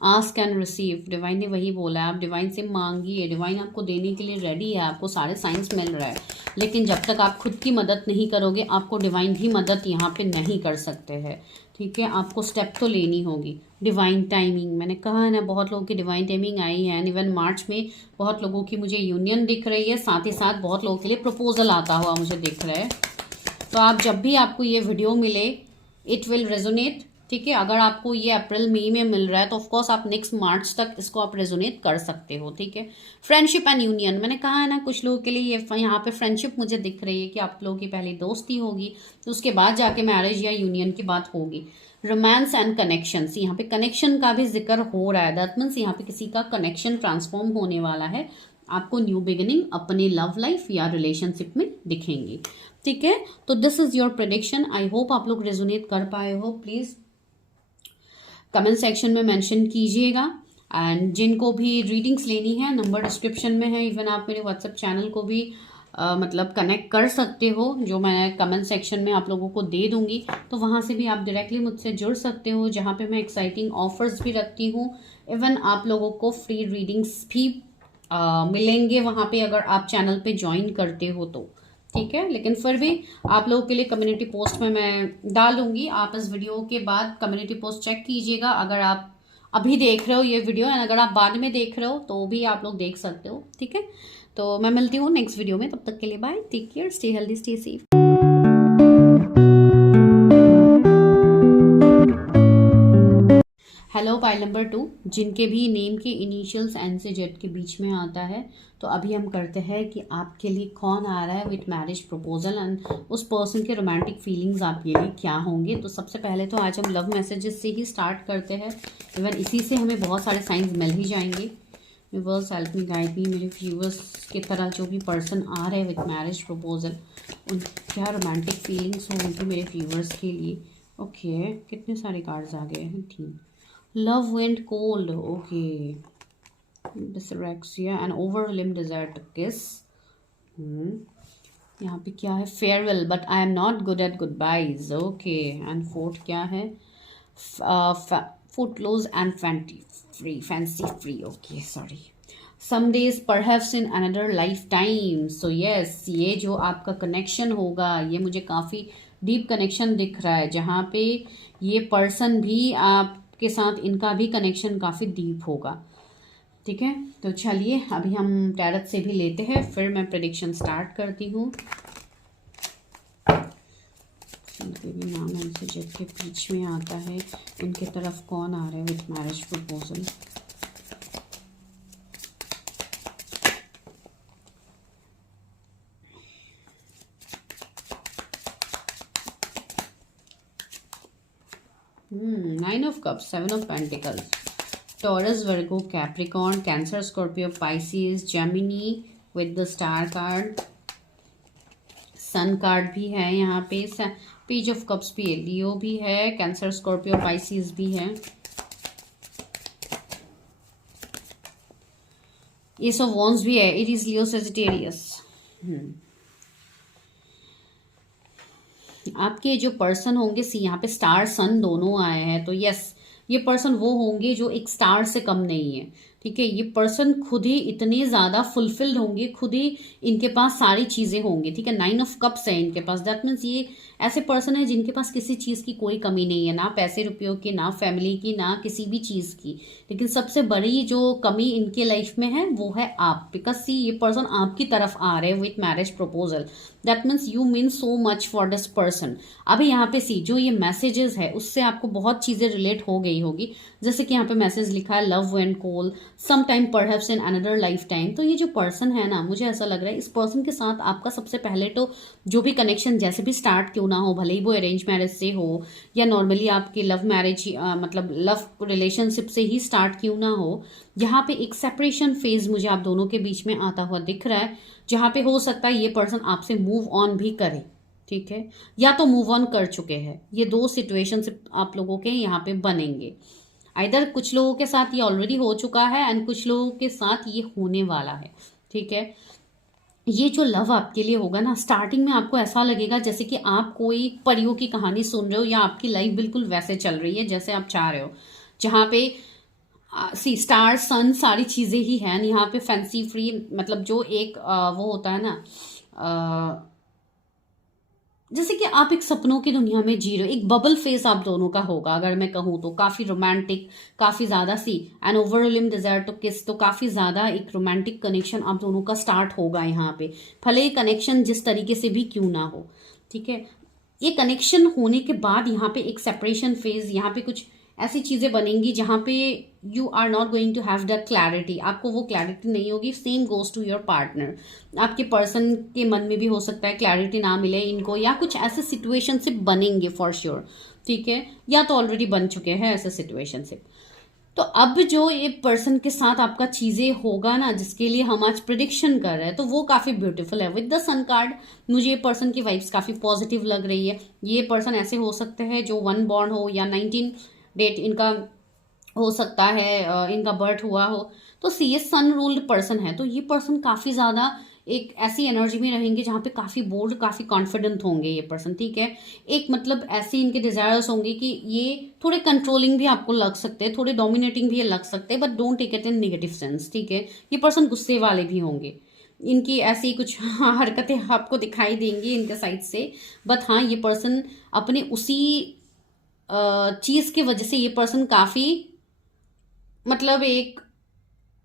आस्क एंड रिसीव, डिवाइन ने वही बोला है, आप डिवाइन से मांगिए, डिवाइन आपको देने के लिए रेडी है, आपको सारे साइंस मिल रहा है। लेकिन जब तक आप खुद की मदद नहीं करोगे, आपको डिवाइन भी मदद यहाँ पे नहीं कर सकते हैं, ठीक है। आपको स्टेप तो लेनी होगी। डिवाइन टाइमिंग, मैंने कहा है ना, बहुत लोगों की डिवाइन टाइमिंग आई है। इवन मार्च में बहुत लोगों की मुझे यूनियन दिख रही है, साथ ही साथ बहुत लोगों के लिए प्रपोजल आता हुआ मुझे दिख रहा है। तो आप जब भी आपको ये वीडियो मिले, इट विल रेजोनेट, ठीक है। अगर आपको ये अप्रैल मई में मिल रहा है तो ऑफकोर्स आप नेक्स्ट मार्च तक इसको आप रेजोनेट कर सकते हो, ठीक है। फ्रेंडशिप एंड यूनियन, मैंने कहा है ना, कुछ लोगों के लिए ये यहाँ पे फ्रेंडशिप मुझे दिख रही है कि आप लोगों की पहले दोस्ती होगी, तो उसके बाद जाके मैरिज या यूनियन की बात होगी। रोमांस एंड कनेक्शंस, यहाँ पे कनेक्शन का भी जिक्र हो रहा है। दैट मीन्स यहाँ पे किसी का कनेक्शन ट्रांसफॉर्म होने वाला है, आपको न्यू बिगिनिंग अपने लव लाइफ या रिलेशनशिप में दिखेंगी, ठीक है। तो this is your prediction. I hope आप लोग रेजोनेट कर पाए हो। प्लीज कमेंट सेक्शन में मेंशन कीजिएगा। एंड जिनको भी रीडिंग्स लेनी है, नंबर डिस्क्रिप्शन में है। इवन आप मेरे व्हाट्सएप चैनल को भी मतलब कनेक्ट कर सकते हो, जो मैं कमेंट सेक्शन में आप लोगों को दे दूंगी, तो वहाँ से भी आप डायरेक्टली मुझसे जुड़ सकते हो, जहाँ पे मैं एक्साइटिंग ऑफर्स भी रखती हूँ। इवन आप लोगों को फ्री रीडिंग्स भी मिलेंगे वहाँ पे, अगर आप चैनल पे ज्वाइन करते हो तो, ठीक है। लेकिन फिर भी आप लोगों के लिए कम्युनिटी पोस्ट में मैं डालूंगी, आप इस वीडियो के बाद कम्युनिटी पोस्ट चेक कीजिएगा। अगर आप अभी देख रहे हो ये वीडियो, एंड अगर आप बाद में देख रहे हो तो भी आप लोग देख सकते हो, ठीक है। तो मैं मिलती हूँ नेक्स्ट वीडियो में, तब तक के लिए bye, take care, stay healthy, stay safe. Hello pile number 2, जिनके भी नेम के इनिशियल्स एन से जेड के बीच में आता है, तो अभी हम करते हैं कि आपके लिए कौन आ रहा है विथ मैरिज प्रपोजल, एंड उस पर्सन के रोमांटिक फीलिंग्स आपके लिए क्या होंगे। तो सबसे पहले तो आज हम लव मैसेजेस से ही स्टार्ट करते हैं। इवन इसी से हमें बहुत सारे साइंस मिल ही जाएंगे। Universe help me, guide me, मेरे व्यूअर्स की तरह जो भी पर्सन आ रहे हैं विथ मैरिज प्रपोजल, उन क्या रोमांटिक फीलिंग्स होंगी मेरे व्यूअर्स के लिए। ओके, कितने सारे कार्ड्स आ गए हैं, ठीक। Love went cold, okay. Dysrexia and overwhelming desire to kiss. यहाँ पे क्या है, farewell but I am not good at goodbyes, okay. And fourth क्या है, footloose and fancy free, okay, sorry. Some days perhaps in another lifetime. So yes, ये जो आपका कनेक्शन होगा, ये मुझे काफ़ी डीप कनेक्शन दिख रहा है, जहाँ पे ये पर्सन भी आप के साथ, इनका भी कनेक्शन काफ़ी डीप होगा, ठीक है। तो चलिए अभी हम टैरट से भी लेते हैं, फिर मैं प्रेडिक्शन स्टार्ट करती हूँ। उनके भी नाम उनसे जिनके बीच में आता है, उनके तरफ कौन आ रहा है with marriage proposal. Nine of Cups, Seven of Pentacles, Taurus, Virgo, Capricorn, Cancer, Scorpio, Pisces, Gemini with the Star card, Sun card भी है यहाँ पे, Page of Cups भी है, Leo भी है, Cancer, Scorpio, Pisces भी है, Ace of Wands भी है, Aries, Leo, Sagittarius। आपके जो पर्सन होंगे, यहाँ पे स्टार सन दोनों आए हैं, तो यस, ये पर्सन वो होंगे जो एक स्टार से कम नहीं है, ठीक है। ये पर्सन खुद ही इतने ज़्यादा फुलफिल्ड होंगे, खुद ही इनके पास सारी चीज़ें होंगी, ठीक है। 9 ऑफ कप्स है इनके पास। दैट मीन्स ये ऐसे पर्सन है जिनके पास किसी चीज़ की कोई कमी नहीं है, ना पैसे रुपयों की, ना फैमिली की, ना किसी भी चीज़ की। लेकिन सबसे बड़ी जो कमी इनके लाइफ में है वो है आप, बिकॉज सी ये पर्सन आपकी तरफ आ रहे हैं with marriage proposal. That means you mean so much for this person. अभी यहाँ पे सी जो ये मैसेजेस है उससे आपको बहुत चीज़ें रिलेट हो गई होगी, जैसे कि यहाँ पे मैसेज लिखा है love went cold, some time perhaps in another life time. तो ये जो पर्सन है ना, मुझे ऐसा लग रहा है इस पर्सन के साथ आपका सबसे पहले तो जो भी कनेक्शन जैसे भी स्टार्ट क्यों ना हो, भले ही वो अरेंज मैरिज से हो या नॉर्मली आपकी लव मैरिज मतलब लव रिलेशनशिप से ही स्टार्ट क्यों ना हो, यहाँ पे एक सेपरेशन फेज मुझे आप दोनों के बीच में आता हुआ दिख रहा है, जहाँ पे हो सकता है ये पर्सन आपसे मूव ऑन भी करे, ठीक है, या तो मूव ऑन कर चुके हैं। ये दो सिचुएशन आप लोगों के यहाँ पे बनेंगे। इधर कुछ लोगों के साथ ये ऑलरेडी हो चुका है एंड कुछ लोगों के साथ ये होने वाला है, ठीक है। ये जो लव आपके लिए होगा ना, स्टार्टिंग में आपको ऐसा लगेगा जैसे कि आप कोई परियों की कहानी सुन रहे हो या आपकी लाइफ बिल्कुल वैसे चल रही है जैसे आप चाह रहे हो, जहाँ पे सी स्टार सन सारी चीजें ही हैं यहाँ पे, फैंसी फ्री, मतलब जो एक वो होता है ना, जैसे कि आप एक सपनों की दुनिया में जी रहे हो। एक बबल फेस आप दोनों का होगा अगर मैं कहूँ तो, काफी रोमांटिक, काफी ज्यादा see an overwhelming desire to kiss, तो काफी ज्यादा एक रोमांटिक कनेक्शन आप दोनों का स्टार्ट होगा यहाँ पे, भले ही कनेक्शन जिस तरीके से भी क्यों ना हो, ठीक है। ये कनेक्शन होने के बाद यहाँ पे एक सेपरेशन फेज, यहाँ पे कुछ ऐसी चीजें बनेंगी जहां पे you are not going to have the clarity, आपको वो क्लैरिटी नहीं होगी। Same goes to your partner, आपके पर्सन के मन में भी हो सकता है क्लैरिटी ना मिले इनको, या कुछ ऐसे सिचुएशनशिप बनेंगे फॉर श्योर, ठीक है, या तो ऑलरेडी बन चुके हैं ऐसे सिचुएशनशिप। तो अब जो ये पर्सन के साथ आपका चीजें होगा ना, जिसके लिए हम आज प्रिडिक्शन कर रहे हैं, तो वो काफी ब्यूटीफुल है। विद द सन कार्ड मुझे ये पर्सन की वाइब्स काफी पॉजिटिव लग रही है। ये पर्सन ऐसे हो सकते हैं जो 1 बॉर्न हो या 19 डेट इनका हो सकता है, इनका बर्थ हुआ हो, तो ये सन रूल्ड पर्सन है। तो ये पर्सन काफी ज्यादा एक ऐसी एनर्जी में रहेंगे जहाँ पे काफी बोल्ड, काफी कॉन्फिडेंट होंगे ये पर्सन, ठीक है। एक मतलब ऐसे इनके डिजायर्स होंगे कि ये थोड़े कंट्रोलिंग भी आपको लग सकते हैं, थोड़े डोमिनेटिंग भी लग सकते हैं, but don't take it in negative sense, ठीक है। ये पर्सन गुस्से वाले भी होंगे, इनकी ऐसी कुछ हरकतें आपको दिखाई देंगी इनके साइड से, बट हाँ ये पर्सन अपने उसी चीज की वजह से ये पर्सन काफी मतलब एक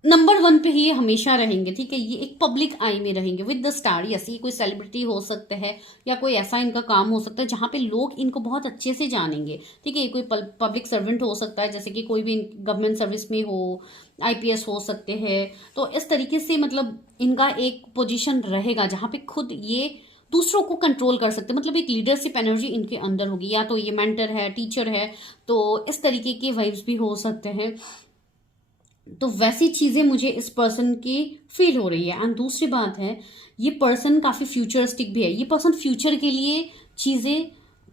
नंबर 1 पे ही हमेशा रहेंगे, ठीक है। ये एक पब्लिक आई में रहेंगे विद द स्टार। यस, ये कोई सेलिब्रिटी हो सकते हैं या कोई ऐसा इनका काम हो सकता है जहां पे लोग इनको बहुत अच्छे से जानेंगे, ठीक है। ये कोई पब्लिक सर्वेंट हो सकता है, जैसे कि कोई भी गवर्नमेंट सर्विस में हो, आईपीएस हो सकते हैं। तो इस तरीके से मतलब इनका एक पोजीशन रहेगा जहां पे खुद ये दूसरों को कंट्रोल कर सकते हैं, मतलब एक लीडरशिप एनर्जी इनके अंदर होगी। या तो ये मेंटर है, टीचर है, तो इस तरीके के वाइब्स भी हो सकते हैं। तो वैसी चीजें मुझे इस पर्सन की फील हो रही है। एंड दूसरी बात है, ये पर्सन काफी फ्यूचरिस्टिक भी है। ये पर्सन फ्यूचर के लिए चीजें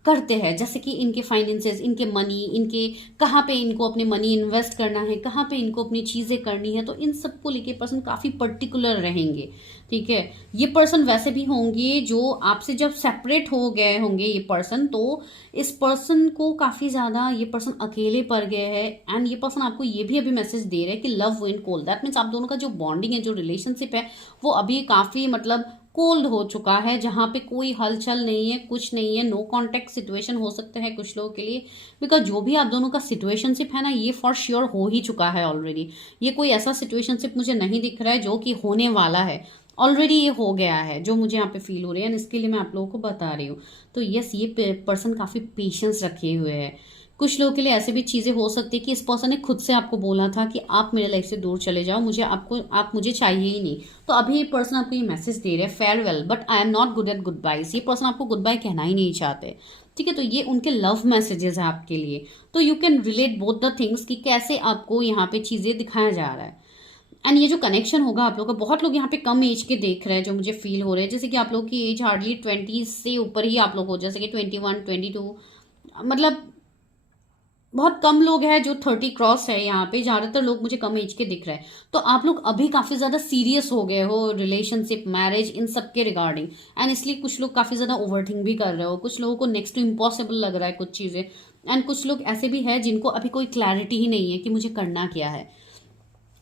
करते हैं, जैसे कि इनके फाइनेंसेस, इनके मनी, इनके कहाँ पे इनको अपने मनी इन्वेस्ट करना है, कहाँ पे इनको अपनी चीजें करनी है, तो इन सबको लेके पर्सन काफी पर्टिकुलर रहेंगे, ठीक है। ये पर्सन वैसे भी होंगे जो आपसे जब सेपरेट हो गए होंगे ये पर्सन, तो इस पर्सन को काफी ज्यादा ये पर्सन अकेले पड़ गए हैं। एंड ये पर्सन आपको ये भी अभी मैसेज दे रहे हैं कि love win cold, that means आप दोनों का जो बॉन्डिंग है, जो रिलेशनशिप है, वो अभी काफी मतलब कोल्ड हो चुका है, जहां पे कोई हलचल नहीं है, कुछ नहीं है, नो कॉन्टेक्ट सिचुएशन हो सकते हैं कुछ लोगों के लिए। बिकॉज जो भी आप दोनों का सिचुएशनशिप है ना, ये फॉर श्योर हो ही चुका है ऑलरेडी। ये कोई ऐसा सिचुएशनशिप मुझे नहीं दिख रहा है जो कि होने वाला है, ऑलरेडी ये हो गया है, जो मुझे यहाँ पे फील हो रही है। इसके लिए मैं आप लोगों को बता रही हूँ। तो यस, ये पर्सन काफी पेशेंस रखे हुए है। कुछ लोगों के लिए ऐसे भी चीजें हो सकती है कि इस पर्सन ने खुद से आपको बोला था कि आप मेरे लाइफ से दूर चले जाओ, आप मुझे चाहिए ही नहीं। तो अभी ये पर्सन आपको ये मैसेज दे रहे हैं, farewell but I am not good at goodbyes. ये पर्सन आपको गुड बाय कहना ही नहीं चाहते, ठीक है। तो ये उनके लव मैसेजेस है आपके लिए। तो you can relate both the things कि कैसे आपको यहाँ पे चीजें दिखाया जा रहा है। एंड ये जो कनेक्शन होगा आप लोगों का, बहुत लोग यहाँ पे कम एज के देख रहे हैं जो मुझे फील हो रहे हैं, जैसे कि आप लोग की एज हार्डली 20 से ऊपर ही आप लोग हो, जैसे कि 21, 22, मतलब बहुत कम लोग हैं जो 30 क्रॉस है यहाँ पे। ज्यादातर लोग मुझे कम एज के दिख रहे हैं। तो आप लोग अभी काफी ज्यादा सीरियस हो गए हो रिलेशनशिप, मैरिज, इन सब के रिगार्डिंग। एंड इसलिए कुछ लोग काफी ज्यादा ओवरथिंक भी कर रहे हो, कुछ लोगों को नेक्स्ट टू इम्पॉसिबल लग रहा है कुछ चीजें। एंड कुछ लोग ऐसे भी है जिनको अभी कोई क्लैरिटी ही नहीं है कि मुझे करना क्या है।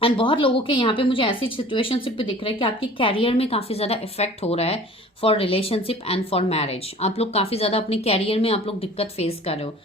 एंड बहुत लोगों के यहाँ पे मुझे ऐसी सिचुएशनशिप पे दिख रहा है कि आपके कैरियर में काफी ज्यादा इफेक्ट हो रहा है for relationship and for marriage. आप लोग काफी ज्यादा अपने कैरियर में आप लोग दिक्कत फेस कर रहे हो।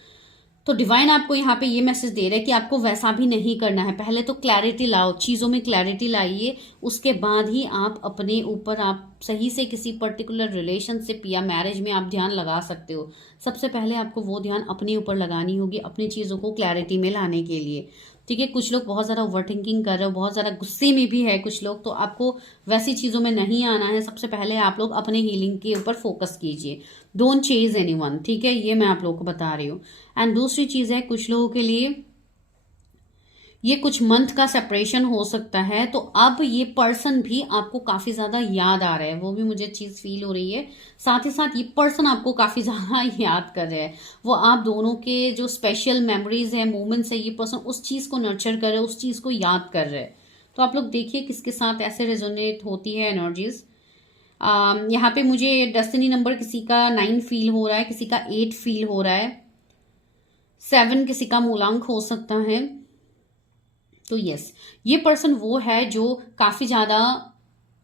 तो डिवाइन आपको यहाँ पे ये मैसेज दे रहा है कि आपको वैसा भी नहीं करना है। पहले तो क्लैरिटी लाओ, चीजों में क्लैरिटी लाइए, उसके बाद ही आप अपने ऊपर आप सही से किसी पर्टिकुलर रिलेशनशिप या मैरिज में आप ध्यान लगा सकते हो। सबसे पहले आपको वो ध्यान अपने ऊपर लगानी होगी, अपनी चीजों को क्लैरिटी में लाने के लिए। ठीक है, कुछ लोग बहुत ज़्यादा ओवर थिंकिंग कर रहे हो, बहुत ज़्यादा गुस्से में भी है कुछ लोग, तो आपको वैसी चीज़ों में नहीं आना है। सबसे पहले आप लोग अपने हीलिंग के ऊपर फोकस कीजिए, डोंट चेज एनीवन, ठीक है, ये मैं आप लोगों को बता रही हूँ। एंड दूसरी चीज़ है, कुछ लोगों के लिए ये कुछ मंथ का सेपरेशन हो सकता है, तो अब ये पर्सन भी आपको काफी ज्यादा याद आ रहा है, वो भी मुझे चीज फील हो रही है। साथ ही साथ ये पर्सन आपको काफी ज्यादा याद कर रहा है, वो आप दोनों के जो स्पेशल मेमोरीज है, मोमेंट्स है, ये पर्सन उस चीज को नर्चर कर रहा है, उस चीज को याद कर रहा है। तो आप लोग देखिए किसके साथ ऐसे रेजोनेट होती है एनर्जीज। यहाँ पे मुझे डेस्टिनी नंबर किसी का 9 फील हो रहा है, किसी का 8 फील हो रहा है, 7 किसी का मूलांक हो सकता है। तो यस, ये पर्सन वो है जो काफी ज्यादा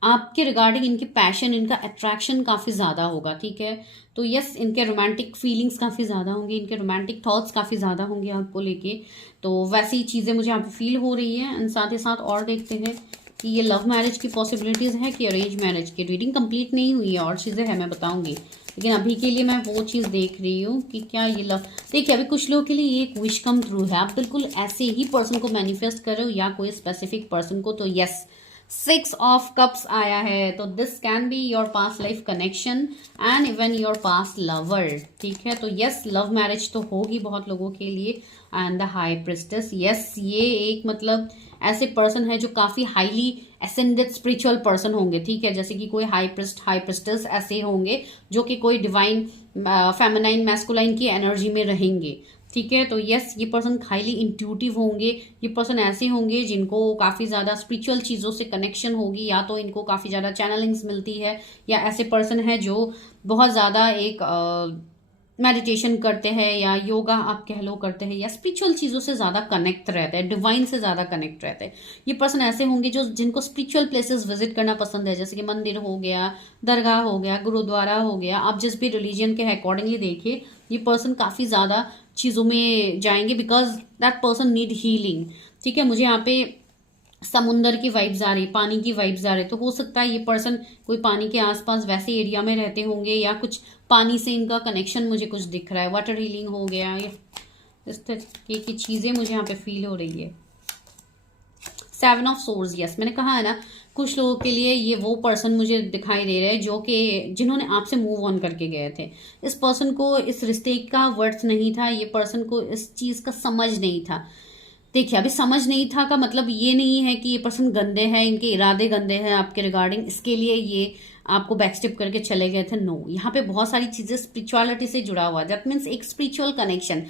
आपके रिगार्डिंग, इनकी पैशन, इनका अट्रैक्शन काफी ज्यादा होगा, ठीक है। तो यस, इनके रोमांटिक फीलिंग्स काफी ज्यादा होंगे, इनके रोमांटिक थॉट्स काफी ज्यादा होंगे आपको लेके। तो वैसी चीजें मुझे यहाँ पे फील हो रही है। एंड साथ ही साथ और देखते हैं कि ये लव मैरिज की पॉसिबिलिटीज है कि अरेंज मैरिज की। रीडिंग कंप्लीट नहीं हुई है, और चीजें हैं मैं बताऊंगी, लेकिन अभी के लिए मैं वो चीज देख रही हूँ कि क्या ये लव। देखिए, अभी कुछ लोगों के लिए ये एक विश कम थ्रू है, आप बिल्कुल ऐसे ही पर्सन को मैनिफेस्ट कर रहे हो या कोई स्पेसिफिक पर्सन को। तो यस, 6 ऑफ कप्स आया है, तो this can be your past life connection and even your past lover, ठीक है। तो यस, लव मैरिज तो होगी बहुत लोगों के लिए। And the high priestess, yes, ये एक मतलब ऐसे पर्सन है जो काफी हाईली एसेंडेड स्पिरिचुअल पर्सन होंगे, ठीक है। जैसे कि कोई हाई प्रिस्टेस ऐसे होंगे जो कि कोई डिवाइन फेमिनाइन मैस्कुलाइन की एनर्जी में रहेंगे, ठीक है। तो यस, ये पर्सन हाईली इंट्यूटिव होंगे। ये पर्सन ऐसे होंगे जिनको काफी ज्यादा स्पिरिचुअल चीजों से कनेक्शन होगी, या तो इनको काफी ज्यादा चैनलिंग्स मिलती है, या ऐसे पर्सन है जो बहुत ज्यादा एक मेडिटेशन करते हैं या योगा आप कह लो करते हैं, या स्पिरिचुअल चीजों से ज्यादा कनेक्ट रहते हैं, डिवाइन से ज्यादा कनेक्ट रहते हैं। ये पर्सन ऐसे होंगे जो जिनको स्पिरिचुअल प्लेसेस विजिट करना पसंद है, जैसे कि मंदिर हो गया, दरगाह हो गया, गुरुद्वारा हो गया, आप जिस भी रिलीजन के अकॉर्डिंगली देखिए, ये पर्सन काफी ज्यादा चीजों में जाएंगे because that person need healing, ठीक है। मुझे यहाँ पे समुंदर की वाइब्स आ रही, पानी की वाइब्स आ रही, तो हो सकता है ये पर्सन कोई पानी के आसपास वैसे एरिया में रहते होंगे, या कुछ पानी से इनका कनेक्शन मुझे कुछ दिख रहा है, वाटर हीलिंग हो गया, या इस तरीके की चीजें मुझे यहाँ पे फील हो रही है। 7 ऑफ सोर्स, यस, मैंने कहा है ना, कुछ लोगों के लिए ये वो पर्सन मुझे दिखाई दे रहे हैं जो कि जिन्होंने आपसे मूव ऑन करके गए थे। इस पर्सन को इस रिश्ते का वर्थ नहीं था, ये पर्सन को इस चीज का समझ नहीं था। देखिए, अभी समझ नहीं था का मतलब ये नहीं है कि ये पर्सन गंदे हैं, इनके इरादे गंदे हैं आपके रिगार्डिंग, इसके लिए ये आपको बैकस्टेप करके चले गए थे। नो, यहाँ पे बहुत सारी चीजें स्पिरिचुअलिटी से जुड़ा हुआ है, दैट मीन्स एक स्पिरिचुअल कनेक्शन,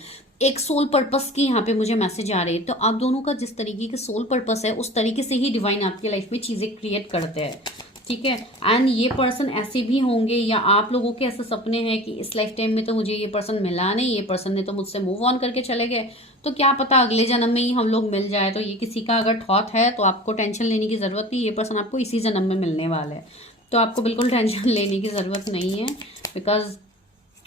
एक सोल पर्पस की यहाँ पे मुझे मैसेज आ रही है। तो आप दोनों का जिस तरीके का सोल पर्पस है, उस तरीके से ही डिवाइन आपकी लाइफ में चीजें क्रिएट करते हैं, ठीक है। एंड ये पर्सन ऐसे भी होंगे, या आप लोगों के ऐसे सपने हैं कि इस लाइफ टाइम में तो मुझे ये पर्सन मिला नहीं, ये पर्सन ने तो मुझसे मूव ऑन करके चले गए, तो क्या पता अगले जन्म में ही हम लोग मिल जाए। तो ये किसी का अगर थॉट है तो आपको टेंशन लेने की जरूरत नहीं, ये पर्सन आपको इसी जन्म में मिलने वाला है, तो आपको बिल्कुल टेंशन लेने की जरूरत नहीं है। बिकॉज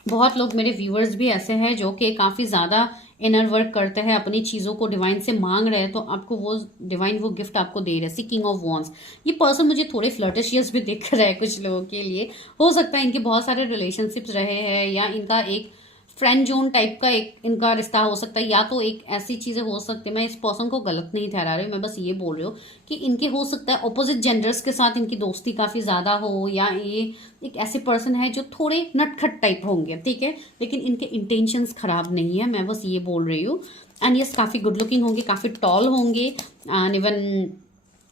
बहुत लोग मेरे व्यूअर्स भी ऐसे हैं जो कि काफी ज्यादा इनर वर्क करते हैं, अपनी चीजों को डिवाइन से मांग रहे हैं, तो आपको वो डिवाइन वो गिफ्ट आपको दे रहे हैं। किंग ऑफ वॉन्ड्स, ये पर्सन मुझे थोड़े फ्लर्टिशियस भी दिख रहा है कुछ लोगों के लिए। हो सकता है इनके बहुत सारे रिलेशनशिप्स रहे हैं, या इनका एक फ्रेंड जोन टाइप का एक इनका रिश्ता हो सकता है, या तो एक ऐसी चीजें हो सकती है। मैं इस पर्सन को गलत नहीं ठहरा रही, मैं बस ये बोल रही हूँ कि इनके हो सकता है ऑपोजिट जेंडर्स के साथ इनकी दोस्ती काफी ज्यादा हो, या ये एक ऐसे पर्सन है जो थोड़े नटखट टाइप होंगे, ठीक है, लेकिन इनके इंटेंशंस खराब नहीं है, मैं बस ये बोल रही हूँ। एंड यस, काफी गुड लुकिंग होंगे, काफी टॉल होंगे, एंड इवन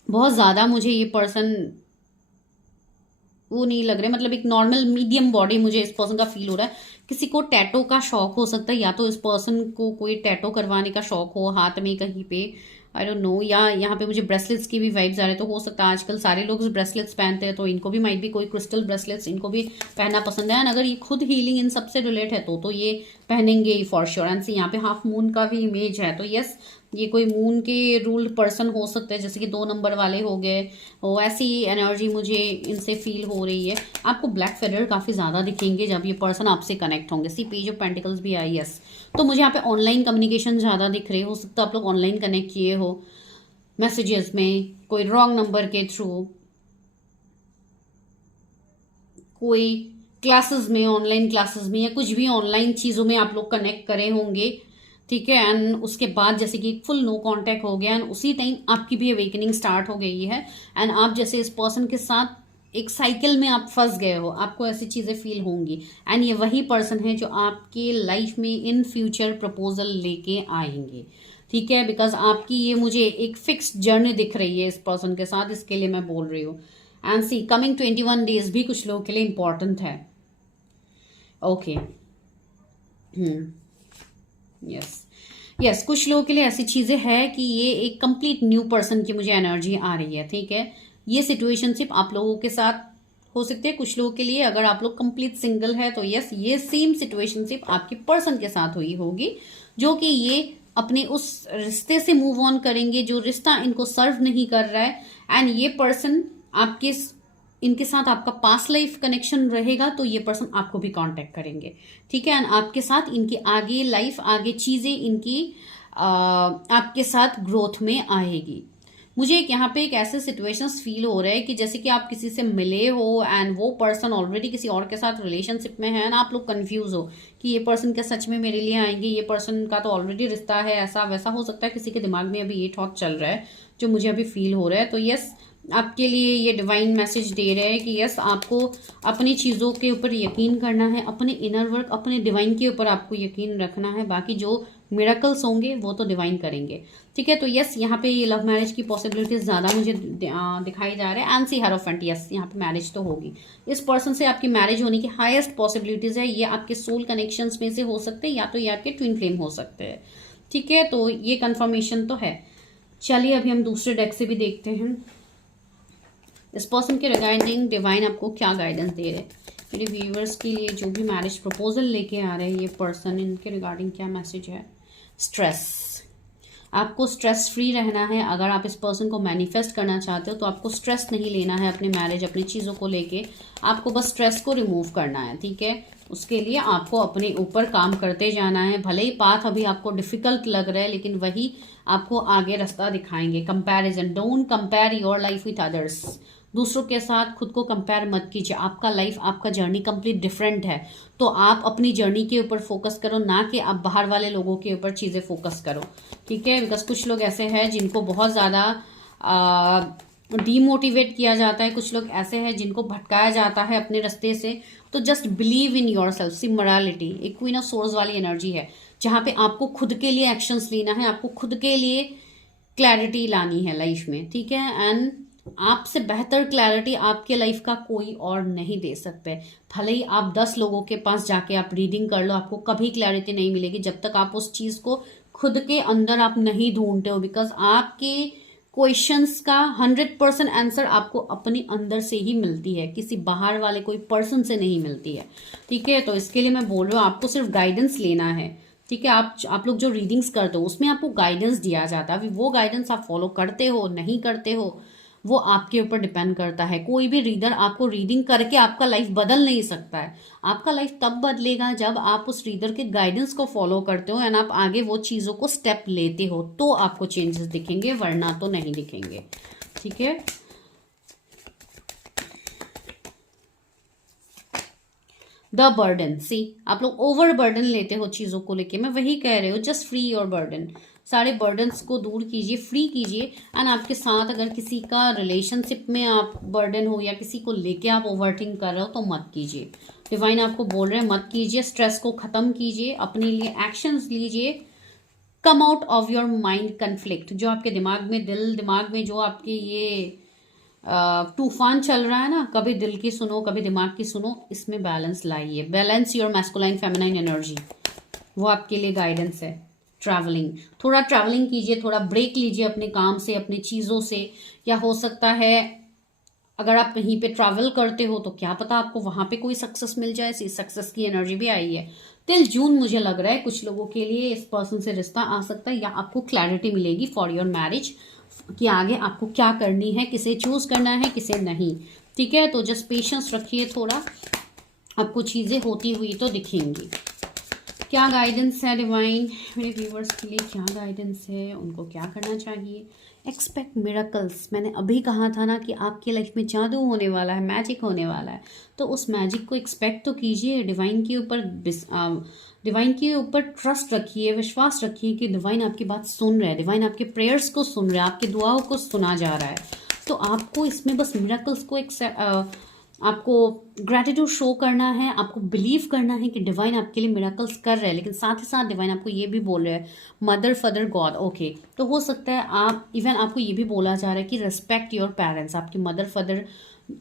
बहुत ज्यादा मुझे ये पर्सन वो नहीं लग रहे, मतलब एक नॉर्मल मीडियम बॉडी मुझे इस पर्सन का फील हो रहा है। किसी को टैटो का शौक हो सकता है, या तो इस पर्सन को कोई टैटो करवाने का शौक हो हाथ में कहीं पे, आई डोंट नो। या यहाँ पे मुझे ब्रेसलेट्स की भी वाइब्स आ रहे हैं, तो हो सकता है आजकल सारे लोग ब्रेसलेट्स पहनते हैं, तो इनको भी माइट भी कोई क्रिस्टल ब्रेसलेट्स इनको भी पहनना पसंद है। अगर ये खुद हीलिंग इन सबसे रिलेट है तो ये पहनेंगे ही फॉर श्योर। एंड यहाँ पे हाफ मून का भी इमेज है, तो यस, ये कोई मून के रूल्ड पर्सन हो सकते हैं, जैसे कि 2 नंबर वाले हो गए, वो ऐसी एनर्जी मुझे इनसे फील हो रही है। आपको ब्लैक फेडर काफी ज्यादा दिखेंगे जब ये पर्सन आपसे कनेक्ट होंगे। सी पेज ऑफ पेंटिकल्स भी आई, यस। तो मुझे यहाँ पे ऑनलाइन कम्युनिकेशन ज्यादा दिख रहे हो सकता है, आप लोग ऑनलाइन कनेक्ट किए हो मैसेजेस में, कोई रॉन्ग नंबर के थ्रू, कोई क्लासेस में, ऑनलाइन क्लासेस में, या कुछ भी ऑनलाइन चीजों में आप लोग कनेक्ट करे होंगे। ठीक है। एंड उसके बाद जैसे कि फुल नो कांटेक्ट हो गया एंड उसी टाइम आपकी भी अवेकनिंग स्टार्ट हो गई है एंड आप जैसे इस पर्सन के साथ एक साइकिल में आप फंस गए हो, आपको ऐसी चीजें फील होंगी एंड ये वही पर्सन है जो आपके लाइफ में इन फ्यूचर प्रपोजल लेके आएंगे। ठीक है, बिकॉज आपकी ये मुझे एक फिक्स जर्नी दिख रही है इस पर्सन के साथ, इसके लिए मैं बोल रही हूँ। एंड सी कमिंग 21 डेज भी कुछ लोगों के लिए इंपॉर्टेंट है। ओके, यस यस, कुछ लोगों के लिए ऐसी चीजें हैं कि ये एक कंप्लीट न्यू पर्सन की मुझे एनर्जी आ रही है। ठीक है, ये सिचुएशनशिप आप लोगों के साथ हो सकती है। कुछ लोगों के लिए अगर आप लोग कंप्लीट सिंगल है तो यस, ये सेम सिचुएशनशिप आपके पर्सन के साथ हुई होगी, जो कि ये अपने उस रिश्ते से मूव ऑन करेंगे जो रिश्ता इनको सर्व नहीं कर रहा है एंड ये पर्सन आपके इनके साथ आपका पास्ट लाइफ कनेक्शन रहेगा तो ये पर्सन आपको भी कांटेक्ट करेंगे। ठीक है, एंड आपके साथ इनकी आगे लाइफ, आगे चीजें इनकी आपके साथ ग्रोथ में आएगी। मुझे एक यहाँ पे एक ऐसे सिचुएशंस फील हो रहे हैं कि जैसे कि आप किसी से मिले हो एंड वो पर्सन ऑलरेडी किसी और के साथ रिलेशनशिप में है ना, आप लोग कंफ्यूज हो कि ये पर्सन क्या सच में मेरे लिए आएंगे, ये पर्सन का तो ऑलरेडी रिश्ता है, ऐसा वैसा हो सकता है। किसी के दिमाग में अभी ये थॉट चल रहा है जो मुझे अभी फील हो रहा है। तो यस, आपके लिए ये डिवाइन मैसेज दे रहे हैं कि यस, आपको अपनी चीज़ों के ऊपर यकीन करना है, अपने इनर वर्क, अपने डिवाइन के ऊपर आपको यकीन रखना है। बाकी जो मिरेकल्स होंगे वो तो डिवाइन करेंगे। ठीक है, तो यस, यहाँ पे ये लव मैरिज की पॉसिबिलिटीज ज़्यादा मुझे दिखाई जा रहे हैं। एंड सी हेरोफेंट, यस, यहाँ पे मैरिज तो होगी। इस पर्सन से आपकी मैरिज होने की हाईएस्ट पॉसिबिलिटीज है। ये आपके सोल कनेक्शंस में से हो सकते हैं या तो ये आपके ट्विन फ्लेम हो सकते हैं। ठीक है, तो ये कंफर्मेशन तो है। चलिए अभी हम दूसरे डेक से भी देखते हैं इस पर्सन के रिगार्डिंग डिवाइन आपको क्या गाइडेंस दे रहे हैं। मेरे व्यूअर्स के लिए जो भी मैरिज प्रपोजल लेके आ रहे हैं ये पर्सन, इनके रिगार्डिंग क्या मैसेज है। स्ट्रेस, आपको स्ट्रेस फ्री रहना है। अगर आप इस पर्सन को मैनिफेस्ट करना चाहते हो तो आपको स्ट्रेस नहीं लेना है अपनी मैरिज, अपनी चीज़ों को लेके। आपको बस स्ट्रेस को रिमूव करना है। ठीक है, उसके लिए आपको अपने ऊपर काम करते जाना है। भले ही पाथ अभी आपको डिफिकल्ट लग रहा है लेकिन वही आपको आगे रास्ता दिखाएंगे। Comparison, don't compare your life with others. दूसरों के साथ खुद को कंपेयर मत कीजिए। आपका लाइफ, आपका जर्नी कंप्लीट डिफरेंट है, तो आप अपनी जर्नी के ऊपर फोकस करो, ना कि आप बाहर वाले लोगों के ऊपर चीज़ें फोकस करो। ठीक है, बिकॉज कुछ लोग ऐसे हैं जिनको बहुत ज़्यादा डीमोटिवेट किया जाता है। कुछ लोग ऐसे हैं जिनको भटकाया जाता है अपने रास्ते से। तो just believe in yourself. See morality एक क्वीन ऑफ सोर्स वाली एनर्जी है, जहाँ पे आपको खुद के लिए एक्शंस लेना है, आपको खुद के लिए क्लैरिटी लानी है लाइफ में। ठीक है, एंड आपसे बेहतर क्लैरिटी आपके लाइफ का कोई और नहीं दे सकते। भले ही आप 10 लोगों के पास जाके आप रीडिंग कर लो, आपको कभी क्लैरिटी नहीं मिलेगी जब तक आप उस चीज को खुद के अंदर आप नहीं ढूंढते हो। बिकॉज आपके क्वेश्चंस का 100% आंसर आपको अपने अंदर से ही मिलती है, किसी बाहर वाले कोई पर्सन से नहीं मिलती है। ठीक है, तो इसके लिए मैं बोल रही हूँ आपको सिर्फ गाइडेंस लेना है। ठीक है, आप लोग जो रीडिंग्स करते हो उसमें आपको गाइडेंस दिया जाता है। अभी वो गाइडेंस आप फॉलो करते हो नहीं करते हो वो आपके ऊपर डिपेंड करता है। कोई भी रीडर आपको रीडिंग करके आपका लाइफ बदल नहीं सकता है। आपका लाइफ तब बदलेगा जब आप उस रीडर के गाइडेंस को फॉलो करते हो एंड आप आगे वो चीज़ों को स्टेप लेते हो, तो आपको चेंजेस दिखेंगे, वरना तो नहीं दिखेंगे। ठीक है, द बर्डन, सी आप लोग ओवर बर्डन लेते हो चीज़ों को लेके। मैं वही कह रही हूँ, जस्ट फ्री योर बर्डन। सारे बर्डन्स को दूर कीजिए, फ्री कीजिए। एंड आपके साथ अगर किसी का रिलेशनशिप में आप बर्डन हो या किसी को लेके आप ओवरथिंक कर रहे हो तो मत कीजिए। डिवाइन आपको बोल रहे हैं मत कीजिए। स्ट्रेस को खत्म कीजिए, अपने लिए एक्शंस लीजिए। Come out of your mind conflict, जो आपके दिमाग में जो आपके ये तूफान चल रहा है ना, कभी दिल की सुनो कभी दिमाग की सुनो, इसमें बैलेंस लाइए। Balance your masculine feminine energy, वो आपके लिए गाइडेंस है। ट्रैवलिंग, थोड़ा ट्रैवलिंग कीजिए, थोड़ा ब्रेक लीजिए अपने काम से, अपनी चीज़ों से। या हो सकता है अगर आप कहीं पे ट्रैवल करते हो तो क्या पता आपको वहां पे कोई सक्सेस मिल जाए। सक्सेस की एनर्जी भी आई है। टिल जून मुझे लग रहा है कुछ लोगों के लिए इस पर्सन से रिश्ता आ सकता है, या आपको क्लैरिटी मिलेगी फॉर योर मैरिज कि आगे आपको क्या करनी है, किसे चूज करना है किसे नहीं। ठीक है, तो जस्ट पेशेंस रखिए थोड़ा, आपको चीजें होती हुई तो दिखेंगी। क्या गाइडेंस है डिवाइन मेरे व्यूवर्स के लिए, क्या गाइडेंस है, उनको क्या करना चाहिए। एक्सपेक्ट मिरेकल्स, मैंने अभी कहा था ना कि आपकी लाइफ में जादू होने वाला है, मैजिक होने वाला है, तो उस मैजिक को एक्सपेक्ट तो कीजिए। डिवाइन के ऊपर ट्रस्ट रखिए, विश्वास रखिए कि डिवाइन आपकी बात सुन रहा है, डिवाइन आपके प्रेयर्स को सुन रहा है, आपकी दुआओं को सुना जा रहा है। तो आपको इसमें बस मिरेकल्स को आपको ग्रैटिट्यूड शो करना है, आपको बिलीव करना है कि डिवाइन आपके लिए मिरेकल्स कर रहे हैं। लेकिन साथ ही साथ डिवाइन आपको ये भी बोल रहे हैं मदर फादर गॉड, ओके, तो हो सकता है आप इवन आपको ये भी बोला जा रहा है कि रिस्पेक्ट योर पेरेंट्स, आपके मदर फादर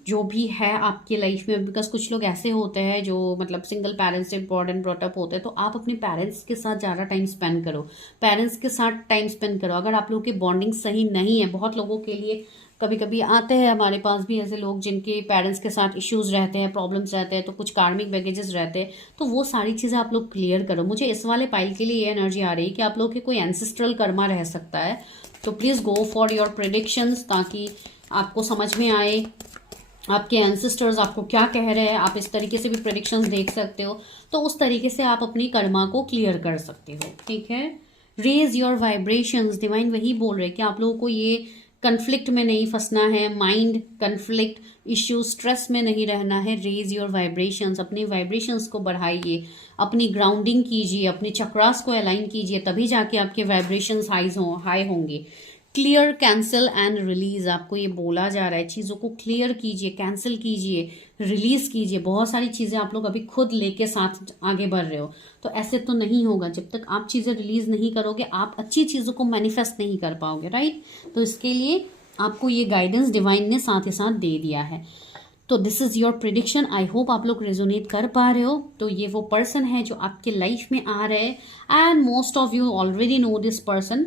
जो भी है आपके लाइफ में। बिकॉज कुछ लोग ऐसे होते हैं जो मतलब सिंगल पेरेंट्स से बॉर्न ब्रॉट अप होते हैं, तो आप अपने पेरेंट्स के साथ ज़्यादा टाइम स्पेंड करो, पेरेंट्स के साथ टाइम स्पेंड करो। अगर आप लोगों की बॉन्डिंग सही नहीं है, बहुत लोगों के लिए कभी कभी आते हैं हमारे पास भी ऐसे लोग जिनके पेरेंट्स के साथ इश्यूज रहते हैं, प्रॉब्लम्स रहते हैं, तो कुछ कार्मिक बैगेजेस रहते हैं, तो वो सारी चीज़ें आप लोग क्लियर करो। मुझे इस वाले पाइल के लिए ये एनर्जी आ रही है कि आप लोग के कोई एंसेस्ट्रल कर्मा रह सकता है, तो please go for your predictions ताकि आपको समझ में आए आपके एंसेस्टर्स आपको क्या कह रहे हैं। आप इस तरीके से भी प्रेडिक्शंस देख सकते हो, तो उस तरीके से आप अपनी कर्मा को क्लियर कर सकते हो। ठीक है, रेज योर वाइब्रेशंस, डिवाइन वही बोल रहे हैं कि आप लोगों को ये कन्फ्लिक्ट में नहीं फंसना है, माइंड कन्फ्लिक्ट इश्यू स्ट्रेस में नहीं रहना है। रेज योर वाइब्रेशंस, अपने वाइब्रेशंस को बढ़ाइए, अपनी ग्राउंडिंग कीजिए, अपने चक्रास को अलाइन कीजिए, तभी जाके आपके वाइब्रेशंस हाई होंगे। क्लियर, कैंसिल एंड रिलीज, आपको ये बोला जा रहा है चीज़ों को क्लियर कीजिए, कैंसिल कीजिए, रिलीज कीजिए। बहुत सारी चीज़ें आप लोग अभी खुद लेके साथ आगे बढ़ रहे हो, तो ऐसे तो नहीं होगा। जब तक आप चीज़ें रिलीज नहीं करोगे आप अच्छी चीज़ों को मैनिफेस्ट नहीं कर पाओगे, राइट। तो इसके लिए आपको ये गाइडेंस डिवाइन ने साथ ही साथ दे दिया है। तो this is your prediction, I hope आप लोग रेजोनेट कर पा रहे हो। तो ये वो पर्सन है जो आपके लाइफ में आ रहे हैं and most of you already know this person.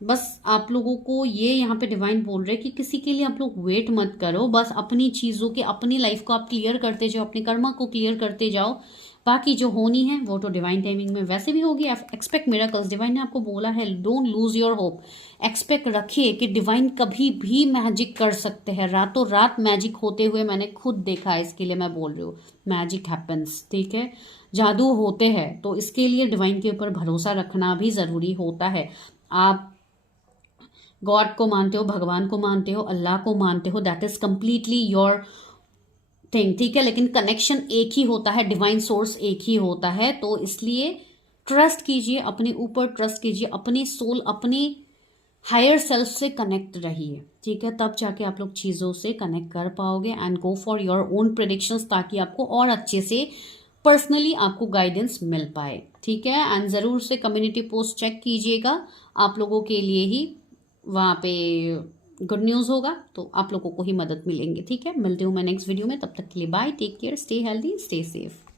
बस आप लोगों को ये यहाँ पे डिवाइन बोल रहे हैं कि किसी के लिए आप लोग वेट मत करो, बस अपनी चीज़ों के, अपनी लाइफ को आप क्लियर करते जाओ, अपने कर्मा को क्लियर करते जाओ। बाकी जो होनी है वो तो डिवाइन टाइमिंग में वैसे भी होगी। एक्सपेक्ट मिरेकल्स, डिवाइन ने आपको बोला है don't lose your hope. Expect रखिए कि डिवाइन कभी भी मैजिक कर सकते हैं, रातों रात मैजिक होते हुए मैंने खुद देखा है, इसके लिए मैं बोल रही हूँ मैजिक हैपन्स। ठीक है, जादू होते हैं, तो इसके लिए डिवाइन के ऊपर भरोसा रखना भी ज़रूरी होता है। आप गॉड को मानते हो, भगवान को मानते हो, अल्लाह को मानते हो, that is completely your thing. ठीक है, लेकिन कनेक्शन एक ही होता है, डिवाइन सोर्स एक ही होता है। तो इसलिए ट्रस्ट कीजिए, अपने ऊपर ट्रस्ट कीजिए, अपनी सोल, अपनी हायर सेल्फ से कनेक्ट रहिए। ठीक है, तब जाके आप लोग चीज़ों से कनेक्ट कर पाओगे and go for your own predictions, ताकि आपको और अच्छे से पर्सनली आपको गाइडेंस मिल पाए। ठीक है, एंड ज़रूर से कम्युनिटी पोस्ट चेक कीजिएगा, आप लोगों के लिए ही वहाँ पे गुड न्यूज़ होगा, तो आप लोगों को ही मदद मिलेंगे। ठीक है, मिलती हूँ मैं नेक्स्ट वीडियो में, तब तक के लिए bye, take care, stay healthy, stay safe.